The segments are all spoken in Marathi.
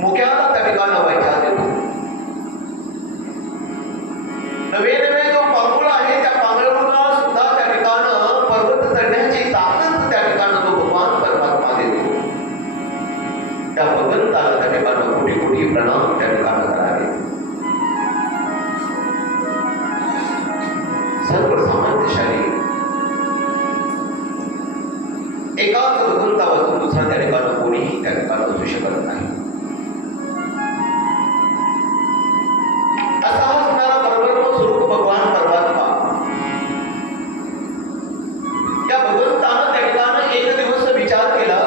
मुक्याला त्या ठिकाणं व्हायच्या देतो. नवे नवे जो पांगुळ आहे त्या पांगळाला सुद्धा त्या ठिकाणं पर्वत चढण्याची ताकद त्या ठिकाणं तो भगवान परमात्मा देतो. त्या भगवंताला त्या ठिकाणं कोटी कोटी प्रणाम त्या ठिकाणं करावे. सर्वसामर्थ्यशाली एकाच भगवंता वाचून दुसरा त्या ठिकाणं कोणीही त्या ठिकाणं असू शकत नाही. असा असणारा परब्रह्म स्वरूप भगवान परमात्मा त्या भगवंतानं त्या ठिकाणं एक दिवस विचार केला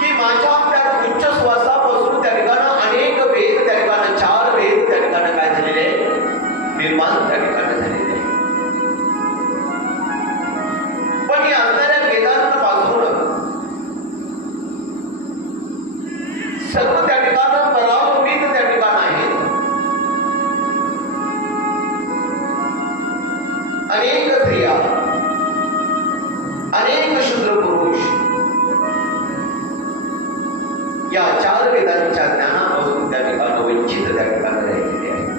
की माझ्या त्या उच्च श्वासापासून त्या ठिकाणं अनेक वेद त्या ठिकाणं 4 वेद त्या ठिकाणं काय झालेले निर्माण त्या ठिकाणं झालेले. पण या असणाऱ्या वेदांपासून सर्व त्या ठिकाणं परावृत्त त्या ठिकाणं आहेत. अनेक स्त्रिया, अनेक शूद्र पुरुष या 4 वेदांच्या ज्ञानापासून त्या ठिकाणं वंचित त्या ठिकाणं राहिलेले आहेत.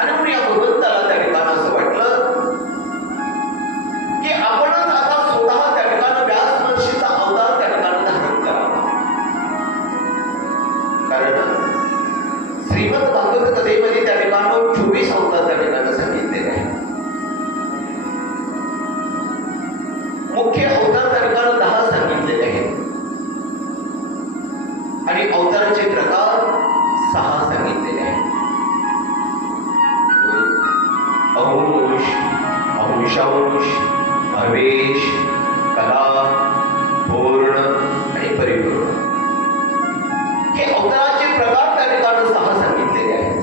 आणि म्हणून या भगवंताला त्या ठिकाणं असं वाटलं की आपणच आता स्वतः त्या ठिकाणं व्यास महर्षीचा अवतार त्या ठिकाणं धारण करावा. कारण श्रीमद भागवत कथेमध्ये त्या ठिकाणं 24 अवतार त्या ठिकाणं सांगितलेले आहेत. मुख्य अवतार त्या ठिकाणं 10 सांगितलेले आहेत आणि अवताराचे प्रकार 6 सांगितलेले आहेत. अंश, अंशांश, अवेश, कला, पूर्ण आणि परिपूर्ण हे अवताराचे प्रकार त्या ठिकाणं 6 सांगितलेले आहेत.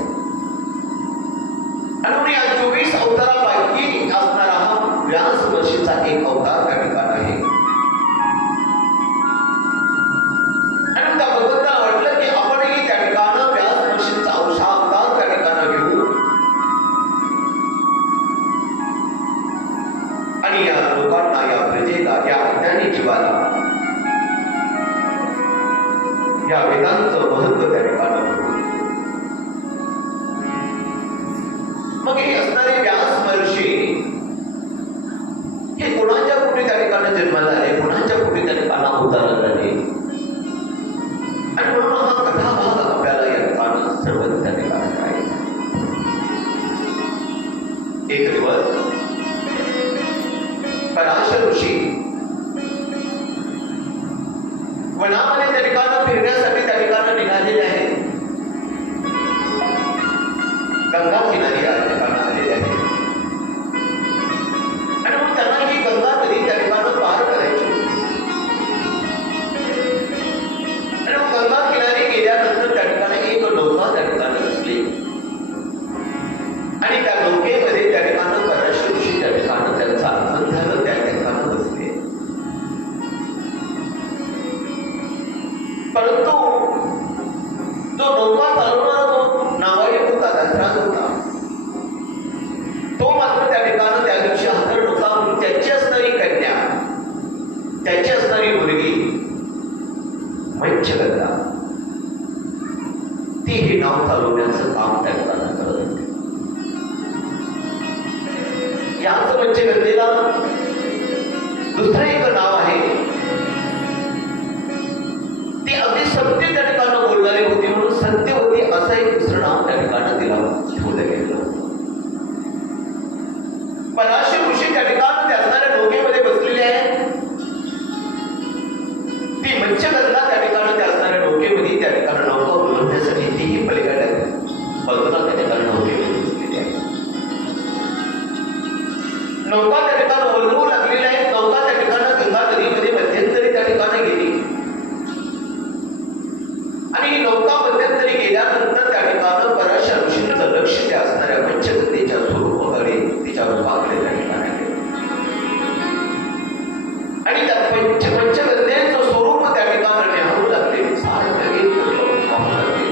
आणि या 24 अवतारापैकी असणारा हा व्यास महर्षीचा एक अवतार त्या ठिकाणं आहे. आणि त्या भगवंताला वाटलं की आपणही त्या ठिकाणं व्यास महर्षीचा अवतार त्या ठिकाणं घेऊ आणि या लोकांना, या प्रजेला, या अज्ञानी जीवाला या वेदांचं महत्व त्या ठिकाणं होतं. मग हे असणारे व्यास महर्षी हे कोणाच्या कुठे त्या ठिकाणं जन्माला आले, कोणाच्या कुठे त्या ठिकाणं अवताराला आले. आणि म्हणून हा कथाभाग आपल्याला या ठिकाणं सर्व त्या ठिकाणं करायचा. एक दिवस पराशर ऋषी वनामध्ये त्या ठिकाणं फिरण्यासाठी त्या ठिकाणं निघालेले आहेत. गंगा किनारी या ठिकाणं आलेले आहेत. आणि मग त्यांना ही गंगा नदी त्या ठिकाणं पार करायची. आणि मग गंगा किनारी गेल्यानंतर त्या ठिकाणी एक नौका त्या ठिकाणं असली आणि त्या नौकेमध्ये त्या ठिकाणं पराशर ऋषी त्या ठिकाणं त्यांचा आनंदानं त्या ठिकाणं बसले. परंतु जो नौका चालवणारा जो नावाडी होता, दसराज होता, तो मात्र त्या ठिकाणं त्या दिवशी हजर नव्हता. म्हणून त्याची असणारी कन्या, त्याची असणारी मुलगी मंचगंगा, ती हे नाव चालवण्याचं काम त्या ठिकाणं करत होते. याच मंचगंगेला दुसरं एक नाव आहे. ती अगदी सत्य त्या ठिकाणं बोलणारी होती म्हणून सत्यवती असं एक दुसरं नाव त्या ठिकाणं तिला ठेवलं गेलं. पराशर ऋषी त्या ठिकाणं त्या असणाऱ्या डोक्यामध्ये बसलेले आहेत. ती मंचगंगा त्या ठिकाणं त्या असणाऱ्या डोक्यामध्ये त्या ठिकाणं नौका बोलवण्यासाठी तीही पलीकडे बाजूला त्या ठिकाणं डोक्यामध्ये बसलेली आहे. नौका त्या ठिकाणं वळवू लागलेल्या आहेत. नौका त्या ठिकाणं गंगा नदीमध्ये मध्यंतरी त्या ठिकाणं गेली आणि ही नौका मध्यंतरी गेल्यानंतर त्या ठिकाणं पराशर ऋषींचं लक्ष त्या असणाऱ्या पंचगंगेच्या स्वरूपाकडे, तिच्या रूपाकडे त्या ठिकाणी गेलं. आणि त्या पंचगंगेचं स्वरूप त्या ठिकाणं न्याहाळू लागले. सारखं एक पाहू लागले.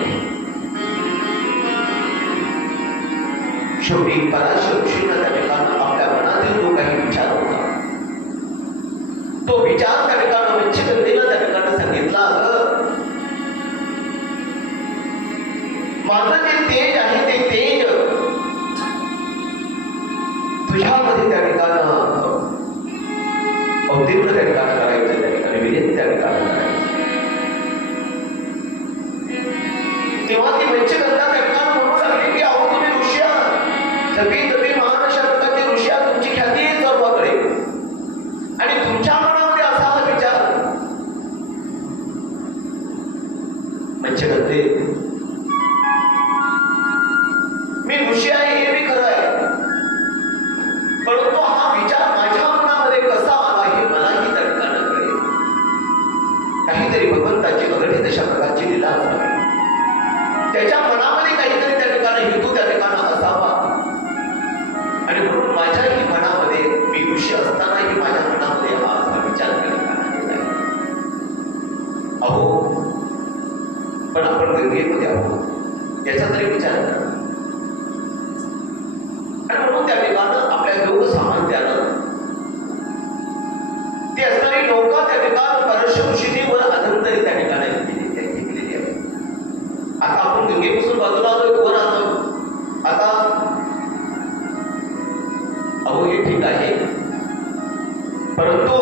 शेवटी पराशर ऋषींना त्या ठिकाणं आपल्या तुझ्यामध्ये त्या ठिकाणं अवतीर्ण त्या ठिकाणं करायचं, त्या ठिकाणी विलीन त्या ठिकाणं करायचं. तेव्हा ती पंचगंगा त्या ठिकाणं म्हणून सांगली की अहो तुम्ही ऋषी आहात, सगळी महान अशा प्रकारची ऋषी आहात, तुमची ख्याती आहे सर्वाकडे, आणि तुमच्या मनामध्ये असा हा विचार. पंचगंगे, मी ऋषी आहे हे मी खरं आहे, परंतु हा विचार माझ्या मनामध्ये कसा आला हे मलाही त्या ठिकाणं कळेल. काहीतरी भगवंताची अगणित अशा प्रकारची लीला असावी, त्याच्या मनामध्ये काहीतरी त्या ठिकाणं हेतू त्या ठिकाणं असावा, आणि म्हणून माझ्याही मनामध्ये मी ऋषी असतानाही माझ्या मनामध्ये हा असा विचार त्या ठिकाणं केला. अहो पण आपण गंगेमध्ये आहोत याचा तरी विचार करा. आणि म्हणून त्या ठिकाणं आपल्या योग सामर्थ्यानं ती असणारी नौका त्या ठिकाण परशु ऋषीने वर अनंतरी त्या ठिकाणी घेतलेली आहे. आता आपण गंगेपासून बाजूला आलोय, वर आलोय. आता अहो हे ठीक आहे, परंतु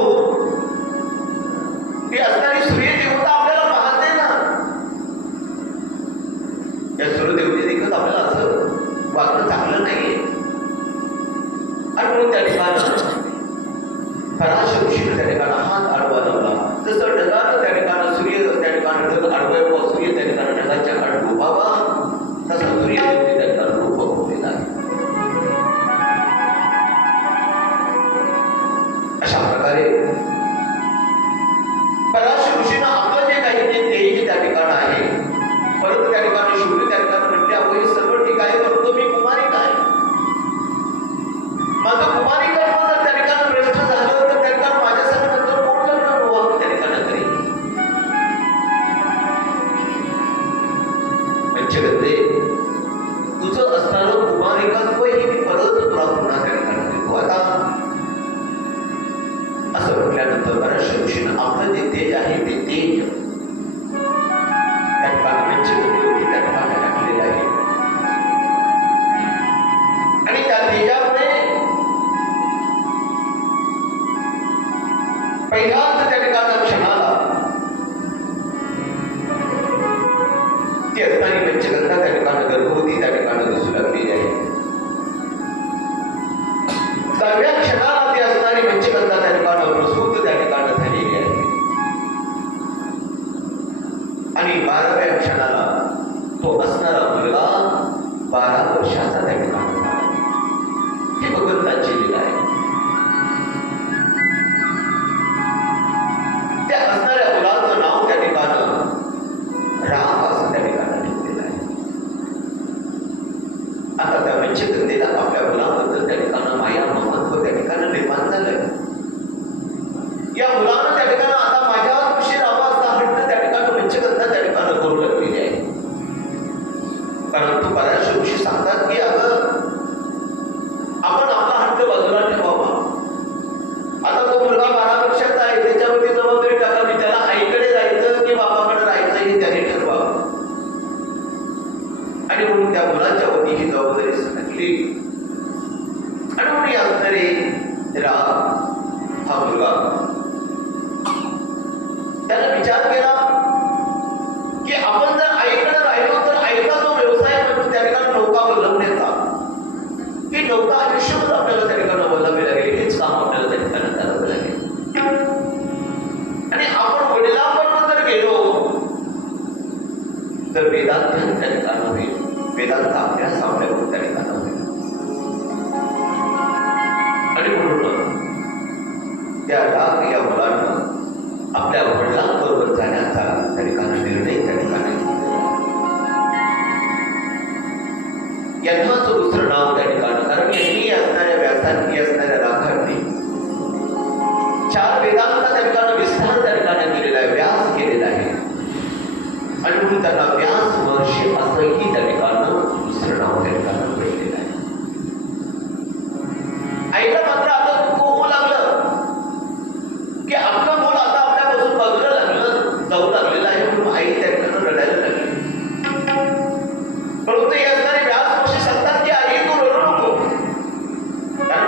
ती असणारी सूर्यदेवता आपल्याला पाहते ना, या सूर्यदेवते देखत आपल्याला असं वागणं चांगलं नाहीये. आणि म्हणून त्या ठिकाणं पराशर ऋषीने त्या ठिकाणं हात आडवा लावला. जसं ढगानं त्या ठिकाणं सूर्य त्या ठिकाणं ढग आडवाय व सूर्य त्या ठिकाणं ढगाच्या आड डोबावा, तसा सूर्यदेवते त्या ठिकाणं डोबा होलेला आहे. अशा प्रकारे पराशर ऋषीनं आपलं जे काही ते तेज त्या ठिकाणं आहे, परंतु त्या ठिकाणी शूद्र त्या ठिकाणी म्हटले अहो हे सर्व ठीक आहे, परंतु मी कुमारिक आहे, माझं कुमारिका जर त्या ठिकाणी भ्रष्ट झालं तर त्या ठिकाणी माझ्यासाठी नंतर कोण लग्न विवाह त्या ठिकाणी करेल. पंचगंगे, तुझं असणारं कुमारिकत्व हे मी परत तुला पुन्हा त्या ठिकाणी देतो. आता असं म्हटल्यानंतर बऱ्याचशा ऋषीनं आपलं जे तेज आहे ते तेज त्या ठिकाणी पंचगंगेवरती त्या ठिकाणी टाकलेलं आहे, आणि त्या तेजामुळे पहिल्याच त्या ठिकाणी क्षणाला ती असणारी पंचगंगा त्या ठिकाणी गर्भवती त्या ठिकाणी दिसू लागलेली आहे. 10व्या क्षणाला ती असणारी पंचगंगा त्या ठिकाणी प्रसूत त्या ठिकाणी झालेली आहे, आणि 12व्या क्षणाला तो असणारा मुलगा 12 वर्षाचा त्या ठिकाणी झाला. ही भगवंताची लीला आहे. त्या असणाऱ्या मुलाचं नाव त्या ठिकाणं राम असं त्या ठिकाणी ठेवलेलं आहे. आता त्या पंचगंगेला आपल्या मुलाबद्दल त्या ठिकाणं माया महत्व त्या ठिकाणं निर्माण झालंय. या मुलानं त्या ठिकाणं आता माझ्यावर उशीर आवाज हट्ट त्या ठिकाणं पंचगंगा त्या ठिकाणं करू लागलेली आहे. परंतु बऱ्याचशा ऋषी सांगतात की अगं आपण आपला हट्ट बाजूला ठेवावा. आता तो मुलगा 12 वर्षाचा आहे, त्याच्यावरती जबाबदारी टाका, मी त्याला आईकडे जायचं की बाबाकडे राहायचं हे त्याने ठरवावं. आणि म्हणून त्या मुलाच्या वरती ही जबाबदारी सांगितली. आणि म्हणून या असणारे राम हा मुलगा त्याने विचार केला की आपण जर आईकडे राहिलो तर आईचा जो व्यवसाय म्हणतो त्या ठिकाणी नौका वल्लभण्याचा, ही नौका आयुष्यभर आपल्याला त्या ठिकाणी वल्लभावी लागेल, हेच काम आपल्याला त्या ठिकाणी करावं लागेल. आणि आपण वडिलांबरोबर जर गेलो तर वेदांत त्या ठिकाणी होईल, वेदांचा अभ्यास आपल्यावर त्या ठिकाणी होईल. आणि म्हणून या मुलांना आपल्या वडिलांबरोबर जाण्याचा त्या ठिकाणी निर्णय त्या ठिकाणी यांनाच दुसरं नाव त्या ठिकाणी, कारण यांनी असणाऱ्या व्यासांनी असणाऱ्या राखांनी 4 वेदांचा त्या ठिकाणी विस्तार त्या ठिकाणी केलेला आहे, व्यास केलेला आहे, आणि म्हणून त्यांना व्यास महर्षी असंही त्या ठिकाणी दुसरं नाव त्या ठिकाणी पडलेलं आहे. आईला मात्र आता दुःख होऊ लागलं की आपलं मूल आता आपल्यापासून बाजूला लागलं जाऊ लागलेलं आहे, म्हणून आई त्या ठिकाणी रडायला लागली. परंतु या असणारे व्यास महर्षी सांगतात की आई तू रडू नको, कारण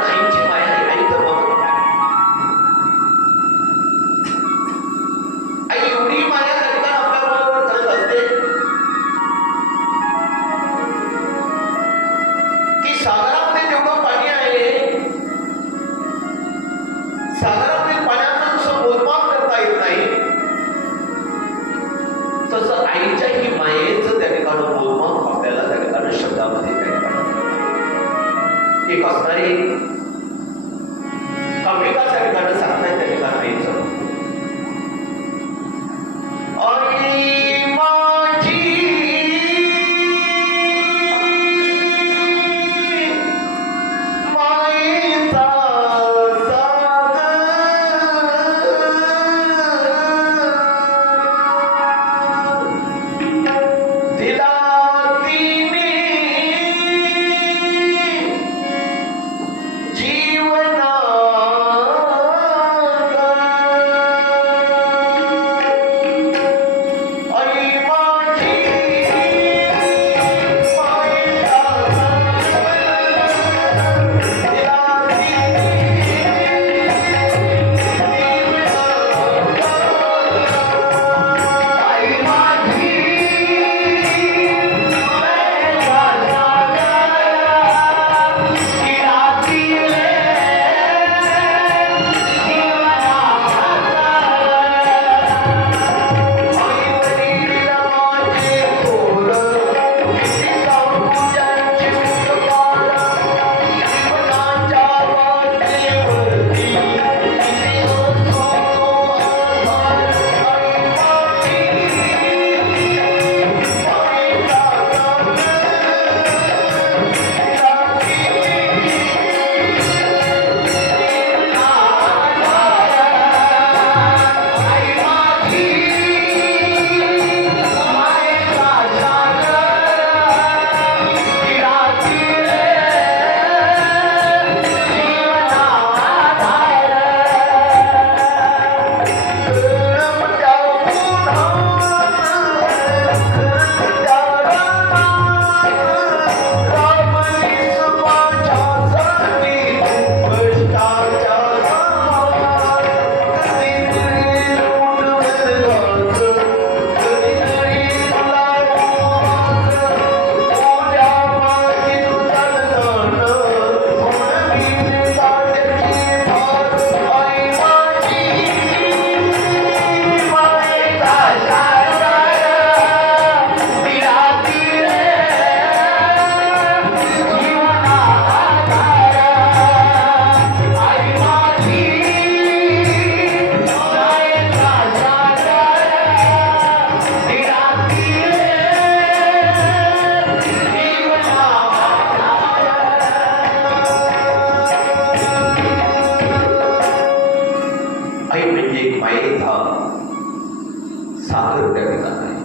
सागर त्या ठिकाणी आहे.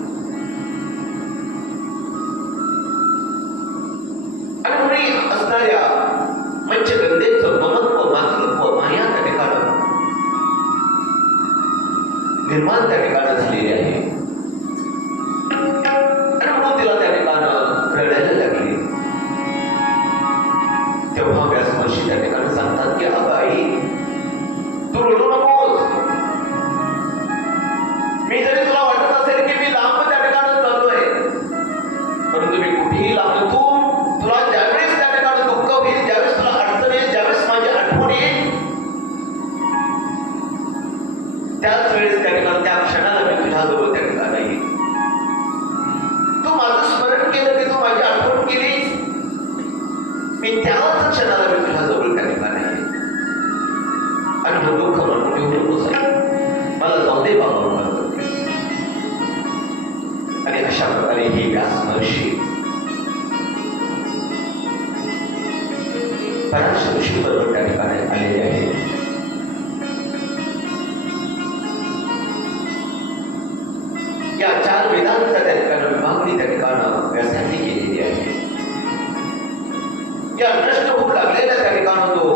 आणि म्हणून असणाऱ्या पंचगंगेचं ममत्व मातृत्व माया त्या ठिकाणी निर्माण त्या ठिकाणी झालेली आहे. आणि म्हणून तिला त्या ठिकाणी रडायला लागली. तेव्हा व्यास महर्षी त्या ठिकाणी सांगतात की अगं आई, तू रडू नकोस. मी जरी तुला वाटत असेल की मी लांब त्या ठिकाणी चाललोय, परंतु मी कुठेही लांब. तुला ज्यावेळेस त्या ठिकाणी दुःख होईल, ज्यावेळेस तुला अडचण येईल, ज्यावेळेस माझी आठवण येईल, त्याच वेळेस त्या ठिकाणी त्या क्षणाला मी तुझ्याजवळ त्या ठिकाणी येईल. तू माझं स्मरण केलं की तू माझी आठवण केलीस, मी त्याच क्षणाला मी तुझ्याजवळ त्या ठिकाणी येईल. आणि मग दुःख म्हणून घेऊ नकोस, मला जाऊ दे बाबा. आणि अशा प्रकारे ही व्यास महर्षी पराशर ऋषी बरोबर त्या ठिकाणी आलेले आहे. या 4 वेदांचा त्या ठिकाणी विभागणी त्या ठिकाणी व्यासांनी केलेली आहे. या नष्ट होऊ लागलेल्या त्या ठिकाणी तो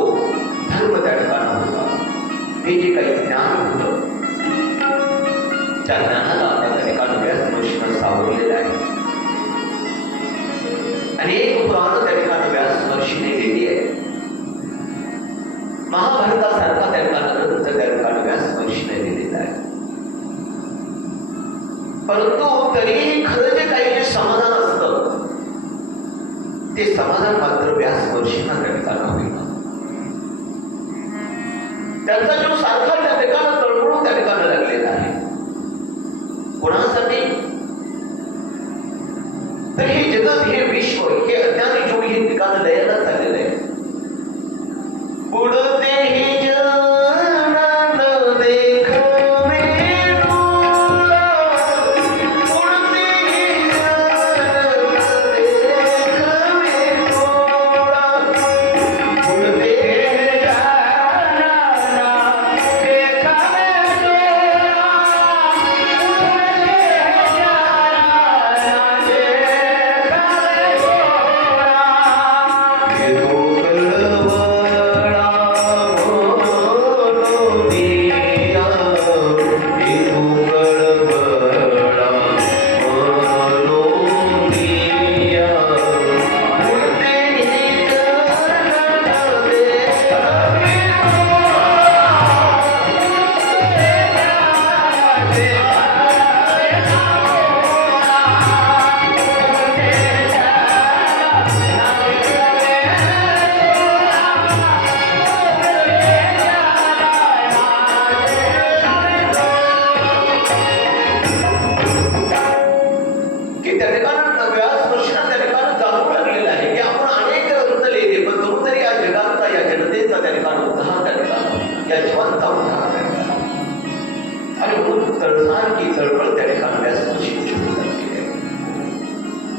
धर्म त्या ठिकाणी होता, हे जे काही ज्ञान होतं, त्या ज्ञानाला आता त्या ठिकाणी व्यास महर्षीनं सावरलेलं आहे. आणि एक पुराण त्या ठिकाणी व्यास महर्षीने लिहिली आहे. महाभारतासारखा त्या ठिकाणी ग्रंथ त्या ठिकाणी व्यास महर्षीने लिहिलेला आहे. परंतु तरीही खरं जे काही जे समाधान असतं, ते समाधान मात्र व्यास महर्षींना त्या ठिकाणी होईल. त्यांचा जीव सारखा त्या ठिकाणी तळमळून त्या ठिकाणी लागलेला आहे. कोणासाठी? तर हे जगत, हे विश्व, हे अज्ञानी जीव हे ठिकाण लयाला चाललेलं आहे. उडते हे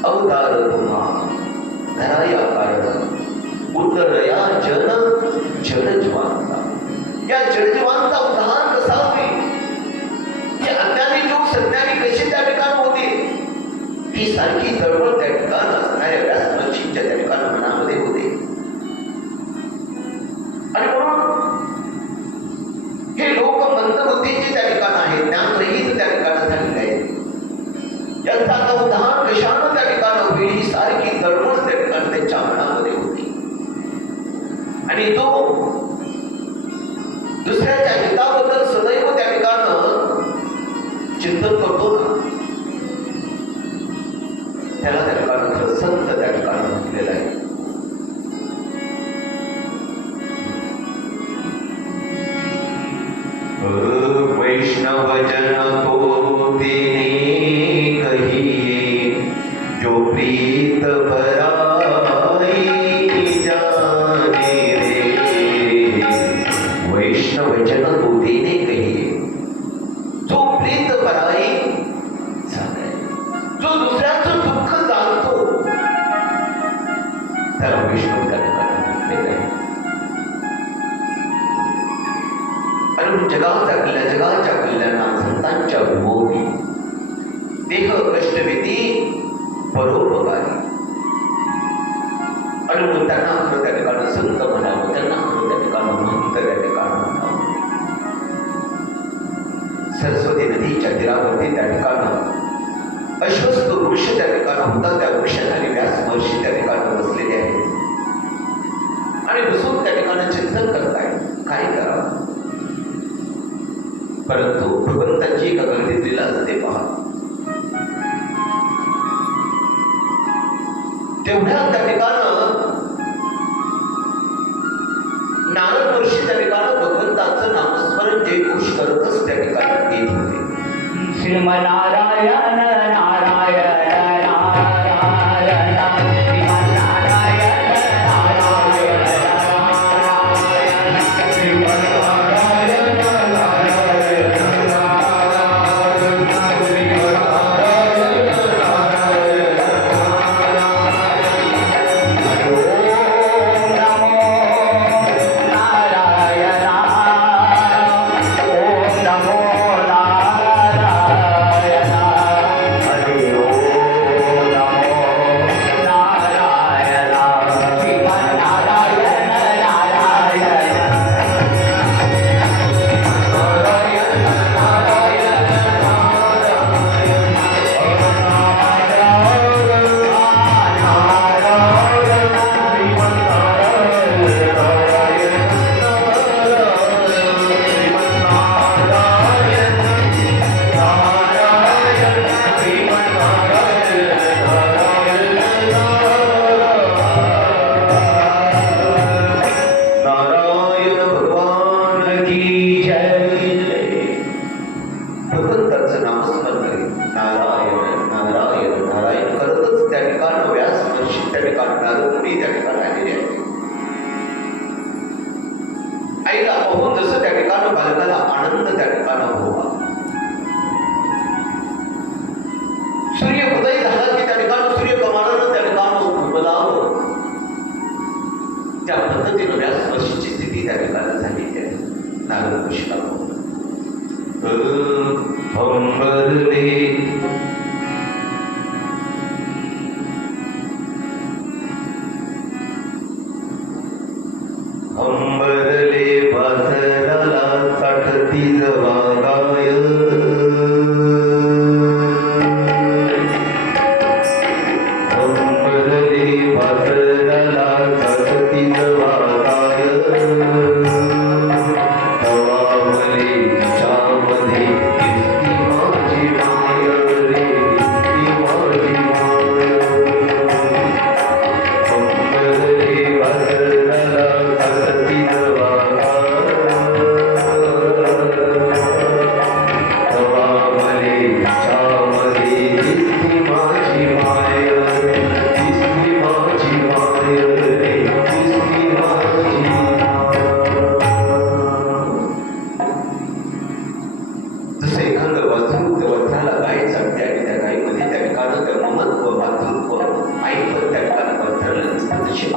अवतार तुम्हा धराया कारण उतरया जलजवांचा. या जलजवांचा उद्धार कसा होईल? हे अज्ञानी लोक सज्ञानी कसे त्या ठिकाणी होते? ही सारखी तळमळ त्या ठिकाणी असणाऱ्या व्यास महर्षींच्या त्या ठिकाणी मनामध्ये होते. आणि म्हणून हे लोक मंदबुद्धीचे त्या ठिकाणी आहेत, ज्ञानरहित त्या ठिकाणी झालेले आहेत. यांचा आता उद्धार कशानं त्या ठिकाणी होईल ही सारखी तळमळ त्या ठिकाणी त्यांच्या मनामध्ये होती. आणि तो दुसऱ्याच्या हिताबद्दल सदैव त्या ठिकाणी चिंतन करतो ना, त्याला त्या ठिकाणी खरं संत त्या ठिकाणी म्हटलेलं आहे. वैष्णव जन को तेने कही जो प्रीत बराई जाने रे. वैष्णव जन को तेने कही जो प्रीत बराई जाने, जो दुसऱ्याचं दुःख जाणतो त्याला वैष्णव त्या ठिकाणी म्हटलेलं आहे. आणि जगाच्या कल्याणा संतांच्या भोवती देह कष्टभीती परोपकारी. आणि मग त्यांना खरं त्या ठिकाणी संत म्हणावं, त्यांना खरं त्या ठिकाणी महंत त्या ठिकाणी म्हणावं. सरस्वती नदीच्या तीरावरती त्या ठिकाणी अश्वस्थ वृक्ष त्या ठिकाणी होता. त्या वृक्षाखाली व्यास महर्षी त्या ठिकाणी बसलेले आहेत आणि बसून त्या ठिकाणी चिंतन करताय काय करावं. परंतु भगवंताची एका गर्दीत लीला असते पहा. तेवढ्या त्या ठिकाणं नारद महर्षी त्या ठिकाणं भगवंताचं नामस्मरण जे घोष करतच त्या ठिकाणी येत होते. श्रीमनारायण नारायण आईला पाहून जसं त्या ठिकाणी बालकाला आनंद त्या ठिकाणी होवा. सूर्य उदय झाला की त्या ठिकाणी सूर्य कमानानं त्या ठिकाणी बदलावं. त्या पद्धतीनं व्यास महर्षीची स्थिती त्या ठिकाणी झालेली आहे. नारद ऋषीला अंबरले अंबरले वासराला साठती जवागाय. अंबरले वासराला साठती जवागाय. तवावले तिच्यामध्ये दिसती माझी माय रे, दिसती माझी माय. अंबरले वासराला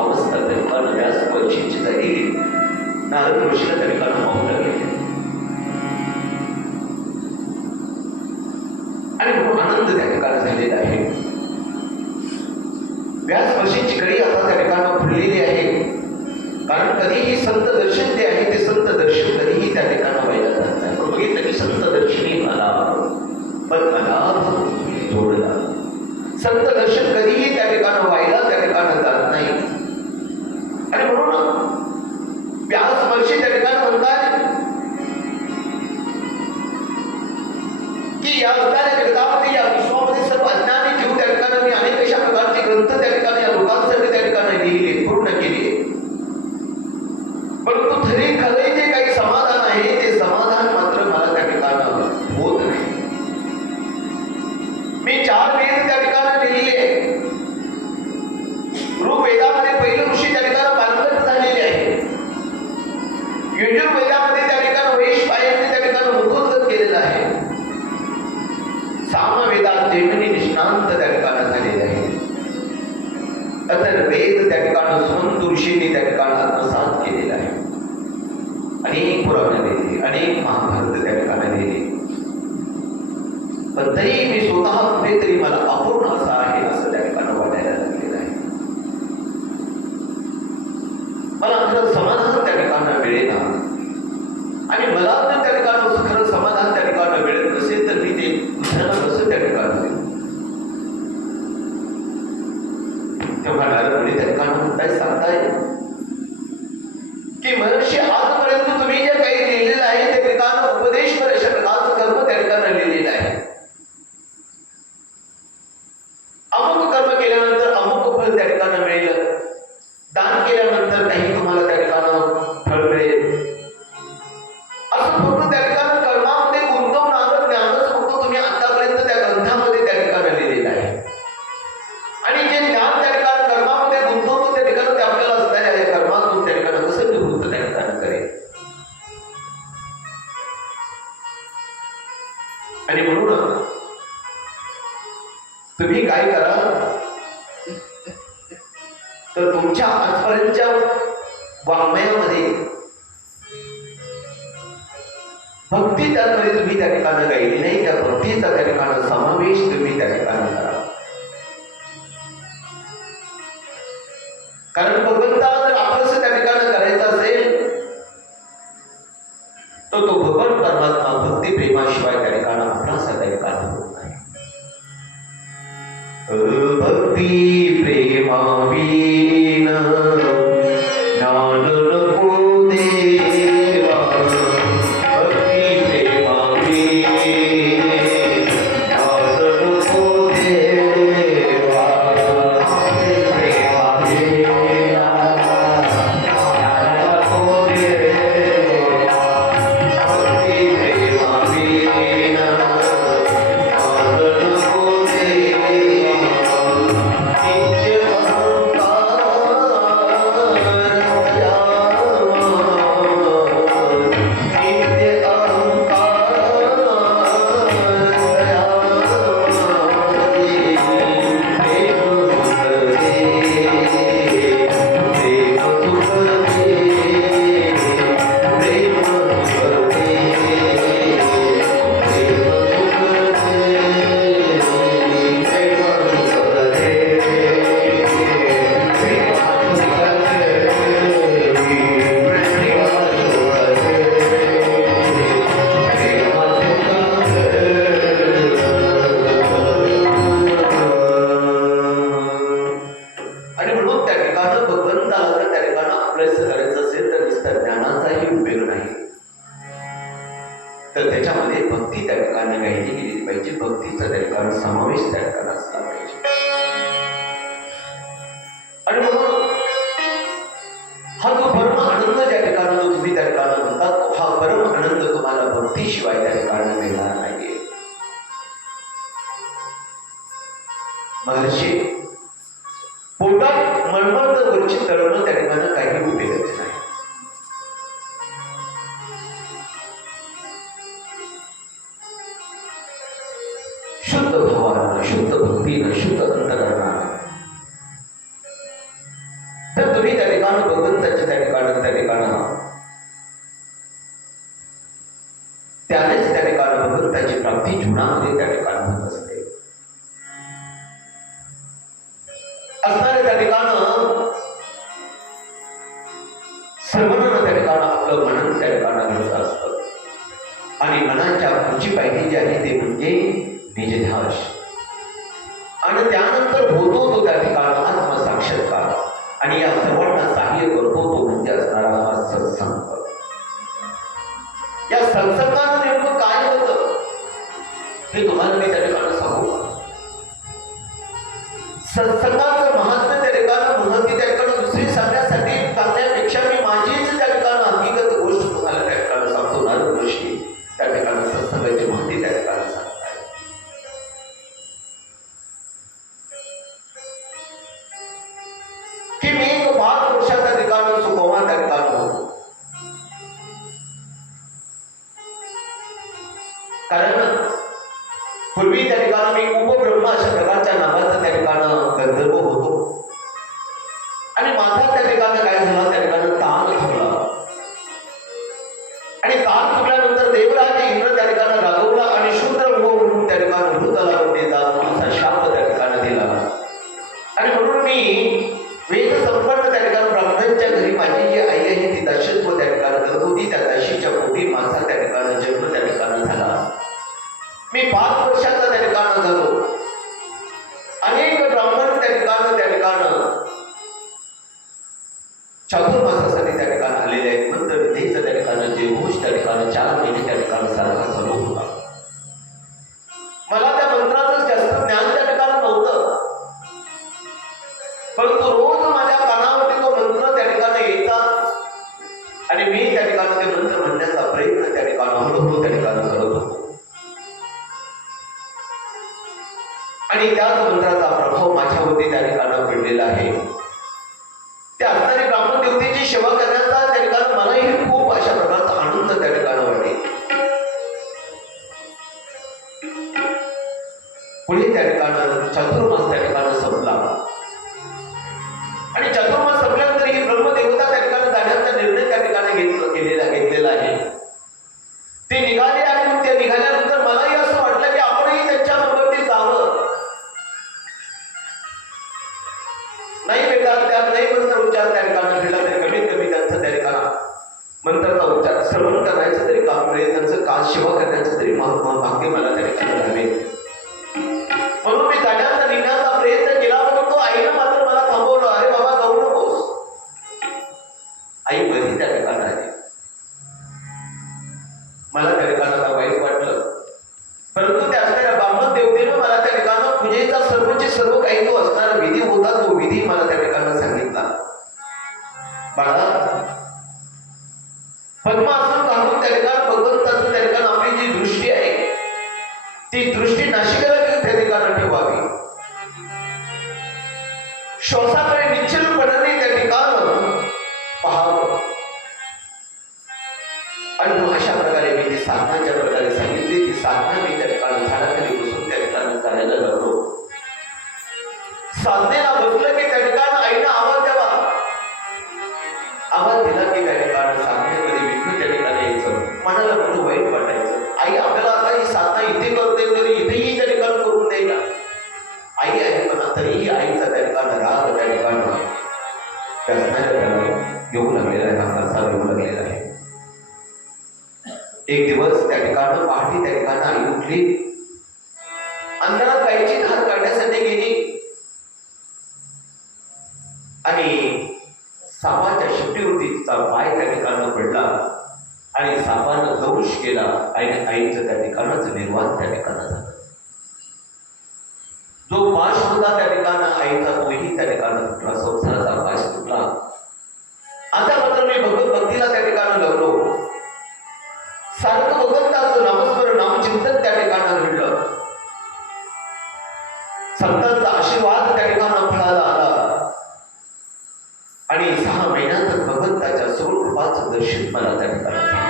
अवस्था त्या ठिकाणी व्यास महर्षींची झालेली. नारद ऋषीला त्या ठिकाणी पाहू लागलेले आणि खूप आनंद त्या ठिकाणी झालेला आहे. व्यास महर्षींची कडी आता त्या ठिकाणी फुललेली आहे. कारण कधीही संत दर्शन जे आहे ते संत दर्शन कधीही त्या ठिकाणी व्हायला जात नाही. पण बघितलं की संत दर्शनी मला पण मला जोडला. संत दर्शन कधीही त्या ठिकाणी व्हायला त्या ठिकाणी जात नाही. आणि म्हणून व्यास महर्षी त्या ठिकाणी म्हणतात की या जगतामध्ये या विश्वामध्ये सर्व अज्ञानी जीव त्या ठिकाणी मी अनेक अशा प्रकारचे ग्रंथ त्या ठिकाणी या लोकांसाठी त्या ठिकाणी लिहिले, पूर्ण केले. परंतु खरे खरे जे काही समाधान आहे ते समाधान मात्र मला त्या ठिकाणी होत नाही. मी 4 वेद त्या ठिकाणी लिहिले. ऋग्वेदामध्ये पहिलं ऋषी त्या ठिकाणी पारंगत झालेले आहे. यजुर्वेदामध्ये त्या ठिकाणी वैशंपायनने त्या ठिकाणी उद्बोधन केलेलं आहे. सामवेदात जैमिनी निष्णांत त्या ठिकाणी झालेले आहे. अथर्ववेद त्या ठिकाणी सुमंत ऋषींनी त्या ठिकाणी आत्मसात केलेला आहे. अनेक पुराणे लिहिली, अनेक महाभारत त्या ठिकाणी लिहिली. पण तरी मी स्वतः कुठेतरी मला अपूर्ण असं आहे असं त्या ठिकाणी वाटायला लागलेलं आहे. मला खरं समाधान त्या ठिकाणी मिळेना आणि मला जर त्या ठिकाणी खरं समाधान त्या ठिकाणी मिळत नसेल तर मी ते दुसऱ्याला कसं त्या ठिकाणी तेव्हा नारदमुनी त्या ठिकाणी म्हणताय सांगताय की महर्षी आजपर्यंत तुम्ही जे काही लिहिलेलं आहे त्या ठिकाणी उपदेशवर अशा प्रकारचं कर्म त्या ठिकाणी लिहिलेलं आहे. अमुक कर्म केल्यानंतर अमुक फळ त्या ठिकाणी मिळेल, दान केल्यानंतर काही तुम्हाला त्या ठिकाणी फळ मिळेल, असं फक्त त्या ठिकाणी कर्मामध्ये गुंतवणारं ज्ञानच फक्त तुम्ही आतापर्यंत त्या ग्रंथामध्ये त्या ठिकाणी लिहिलेलं आहे. आणि जे ज्ञान त्या ठिकाणी कर्मामध्ये गुंतवतो त्या ठिकाणी ते आपल्याला असणाऱ्या आहे कर्मातून त्या ठिकाणी कसं निवृत्त त्या ठिकाणी करेल. आणि म्हणून तुम्ही काय करा तर तुमच्या आजपर्यंतच्या वाङ्मयामध्ये भक्ती त्यामध्ये तुम्ही त्या ठिकाणी गायली नाही, त्या भक्तीचा त्या ठिकाणी समावेश तुम्ही त्या ठिकाणी करा. कारण भगवंताला जर आपलंच त्या ठिकाणी करायचं असेल तर तो भगवान परमात्मा भक्ती प्रेमाशिवाय त्या ठिकाणी आपलाच त्या ठिकाणी होत नाही. भक्ती प्रेमावीन ज्ञान नको देवा, भक्ती प्रेमावीन ज्ञान नको देवा, तर त्याच्यामध्ये भक्ती त्या ठिकाणी गायली गेली पाहिजे, भक्तीचा त्या ठिकाणी समावेश त्या ठिकाणी असला पाहिजे. आणि म्हणून हा जो परम आनंद ज्या ठिकाणी तुम्ही त्या ठिकाणी म्हणतात हा परम आनंद तुम्हाला भक्तीशिवाय त्या ठिकाणी मिळणार नाहीये. महर्षी पोटात मळमळ वरची तळमळ त्या ठिकाणी काही उपयोगाचे नाही. शुद्ध भावानं, शुद्ध भक्तीनं, शुद्ध अंतकरणानं तर तुम्ही त्या ठिकाणी भगवंताच्या त्या ठिकाणी त्यानेच त्या ठिकाणी भगवंताची प्राप्ती जीवनामध्ये त्या ठिकाणी होत असते. असणाऱ्या त्या ठिकाणी श्रवणानं त्या ठिकाणी आपलं मनन त्या ठिकाणी घडत असतं आणि मनाच्या पुढची पायरी जी आहे ते म्हणजे निजध्यास. आणि त्यानंतर होतो तो त्या ठिकाणी आत्मसाक्षात्कार आणि या सर्वांना सहाय्य करतो तो म्हणजे असणारा हा सत्संग. या सत्संगानं नेमकं काय होतं हे तुम्हाला मी त्या ठिकाणी सांगू. सत्संगाचं महत्व त्या ठिकाणी महत्व त्या ठिकाणी दुसरी सांगण्यासाठी सांगण्यापेक्षा मी माझीच त्या ठिकाणी हकीकत गोष्ट तुम्हाला त्या ठिकाणी सांगतो. नारदऋषी त्या ठिकाणी सत्संगाची महती त्या ठिकाणी सांगताय की मी 5 वर्षाच्या ठिकाणी सुखोमा त्या ठिकाणी होतो. कारण पूर्वी त्या ठिकाणी मी उपब्रह्म अशा प्रकारच्या नावाचा त्या ठिकाणी गंधर्व होतो आणि माझा त्या ठिकाणी काय झाला त्या ठिकाणी ताल थकला आणि ताल थकल्यानंतर देवराज इंद्र त्या ठिकाणी रागवला आणि शूद्र म्हणून त्या ठिकाणी जयघोष त्या ठिकाणी 4 महिने त्या ठिकाणी सारखा चालू होता. मला त्या मंत्राचं जास्त ज्ञान त्या ठिकाणी नव्हतं, परंतु रोज माझ्या कानावरती तो मंत्र त्या ठिकाणी यायचा आणि मी त्या ठिकाणी ते मंत्र म्हणण्याचा प्रयत्न त्या ठिकाणी हळूहळू त्या ठिकाणी करत होतो. आणि त्याच मंत्राचा प्रभाव माझ्यावरती त्या ठिकाणी पडलेला आहे. त्या असणारी ब्राह्मण देवतेची सेवा करण्याचा त्या ठिकाणी मलाही खूप अशा प्रकारचा आनंद त्या ठिकाणी वाटे. पुढे त्या ठिकाणी चातुर्मास त्या ठिकाणी संपला आणि चातुर्मास संपल्यानंतर ही ब्रह्मदेवता त्या ठिकाणी जाण्याचा निर्णय त्या ठिकाणी घेतलेला आहे. ते निघाले आणि ते निघाल्यानंतर मलाही असं वाटलं की आपणही त्यांच्या बरोबर जावं. नाही बेटा, त्या नाही मंत्र उच्चार त्या ठिकाणी घडला तरी कमीत कमी त्यांचं त्या ठिकाणी मंत्राचा उच्चार श्रवण करण्याचं तरी काम मिळेल, त्यांचं काल सेवा करण्याचं तरी भाग्य मला त्या ठिकाणी मिळेल. म्हणून मी जाण्याचा निघण्याचा प्रयत्न केला, परंतु आईनं मात्र मला थांबवलं. अरे बाबा, जाऊ नकोस. आई बरी त्या ठिकाणी आली. मला त्या ठिकाणाला वाईट वाटलं, परंतु त्या असणाऱ्या ब्राह्मण देवतेनं मला त्या ठिकाणी पूजेचा सर्व काही तो असणारा विधी होता, तो विधी मला त्या ठिकाणी सांगितला. बाळा, पद्मासन घालून त्या ठिकाणी भगवंताचं त्या ठिकाणी आपली जी दृष्टी आहे ती दृष्टी नाशिकाला त्या ठिकाणी ठेवावी. श्वासाकडे निश्चलपणाने त्या ठिकाणी पाहावं. आणि मग अशा प्रकारे मी ती साधना ज्या प्रकारे सांगितली, ती साधना मी त्या ठिकाणी झाडाखाली बसून त्या ठिकाणी करायला लागलो. साधनेला बसलं की त्या ठिकाणी आईनं आवाज द्यावा. आवाज दिला की त्या ठिकाणी साधनेमध्ये विघ्न त्या ठिकाणी यायचं. मनाला खूप वाईट वाटायचं. आई आपल्याला आता ही साधना इथे करते, तरी इथेही त्या ठिकाणी करून द्यायला. आई आहे पण तरीही आईचा त्या ठिकाणी राग त्या ठिकाणी येऊ लागलेला आहे, रागाचा येऊ लागलेला आहे. एक दिवस त्या ठिकाणी पहाटे त्या ठिकाणी आई उठली, अंधारात गायीची धार काढण्यासाठी गेली आणि सापाच्या शेपटीवरती तिचा पाय त्या ठिकाणी पडला आणि सापानं दंश केला आणि आईचं त्या ठिकाणच निर्वाण त्या ठिकाणी झालं. जो पाश होता त्या ठिकाणी आईचा तोही त्या ठिकाणी तुटला, संसाराचा पाश तुटला. आता मात्र मी भगवत त्या ठिकाणी लागलो. सारखं भगवंताचं नामस्मरण नामचिंतन त्या ठिकाणी घडलं. संतांचा आशीर्वाद त्या ठिकाणी फळाला आला आणि 6 महिन्यात भगवंताच्या स्वरूपाचं दर्शन मला त्या ठिकाणी झालं.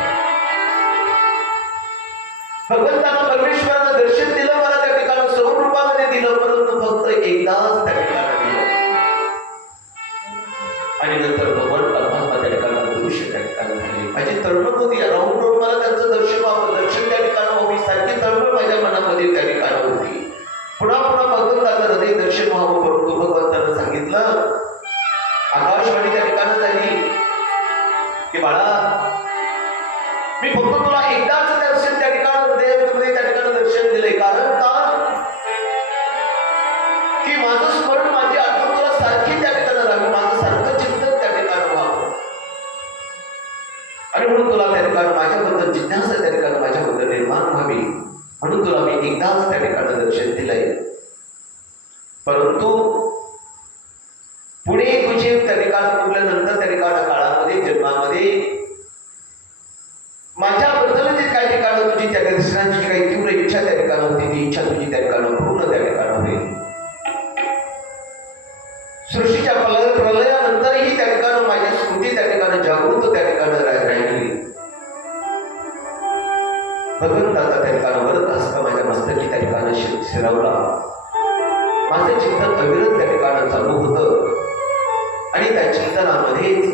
भगवंतानं परमेश्वरानं दर्शन दिलं मला त्या ठिकाणी स्वरूपामध्ये दिलं, परंतु फक्त एकदाच त्या ठिकाणी दिलं. आणि नंतर भगवान परमात्मा त्या ठिकाणी दृश्य त्या ठिकाणी झाले. माझी तळमळ होती, राहून राहून मला त्यांचं दर्शन व्हावं, दर्शन त्या ठिकाणी व्हावी, सारखी तळमळ माझ्या मनामध्ये त्या ठिकाणी होती. पुन्हा पुन्हा भगवंताचं हृदय दर्शन व्हावं, परंतु भगवंतानं सांगितलं, आकाशवाणी त्या ठिकाणी झाली की बाळा, मी फक्त तुला एकदाच दर्शन त्या ठिकाणी हृदयामध्ये त्या ठिकाणी दर्शन दिलंय. कारण का की माझं स्मरण, माझी आठवण तुला सारखी त्या ठिकाणी राहावी, माझं सारखं चिंतन त्या ठिकाणी व्हावं. आणि म्हणून तुला त्या ठिकाणी माझ्याबद्दल जिज्ञासा त्या ठिकाणी माझ्याबद्दल निर्माण व्हावी, म्हणून तुला मी एकदाच त्या ठिकाणी दर्शन दिलंय. परंतु पुढे तुझे त्या ठिकाणी उरल्यानंतर त्या ठिकाणी काळामध्ये जन्मामध्ये माझ्याबद्दल जे काही ठिकाणी तुझी त्या दर्शनाची जी काही तीव्र इच्छा त्या ठिकाणी होती, ती इच्छा तुझी त्या ठिकाणी पूर्ण त्या ठिकाणी होईल. सृष्टीच्या प्रलयानंतरही त्या ठिकाणी माझी स्मृती त्या ठिकाणी जागृत त्या ठिकाणी राहिली. भगवंताचा त्या ठिकाणी वरद हस्त माझ्या मस्तकी त्या ठिकाणी शिरवला. माझं चिंतन अविरत त्या ठिकाणी चालू होतं आणि त्या चिंतनामध्येच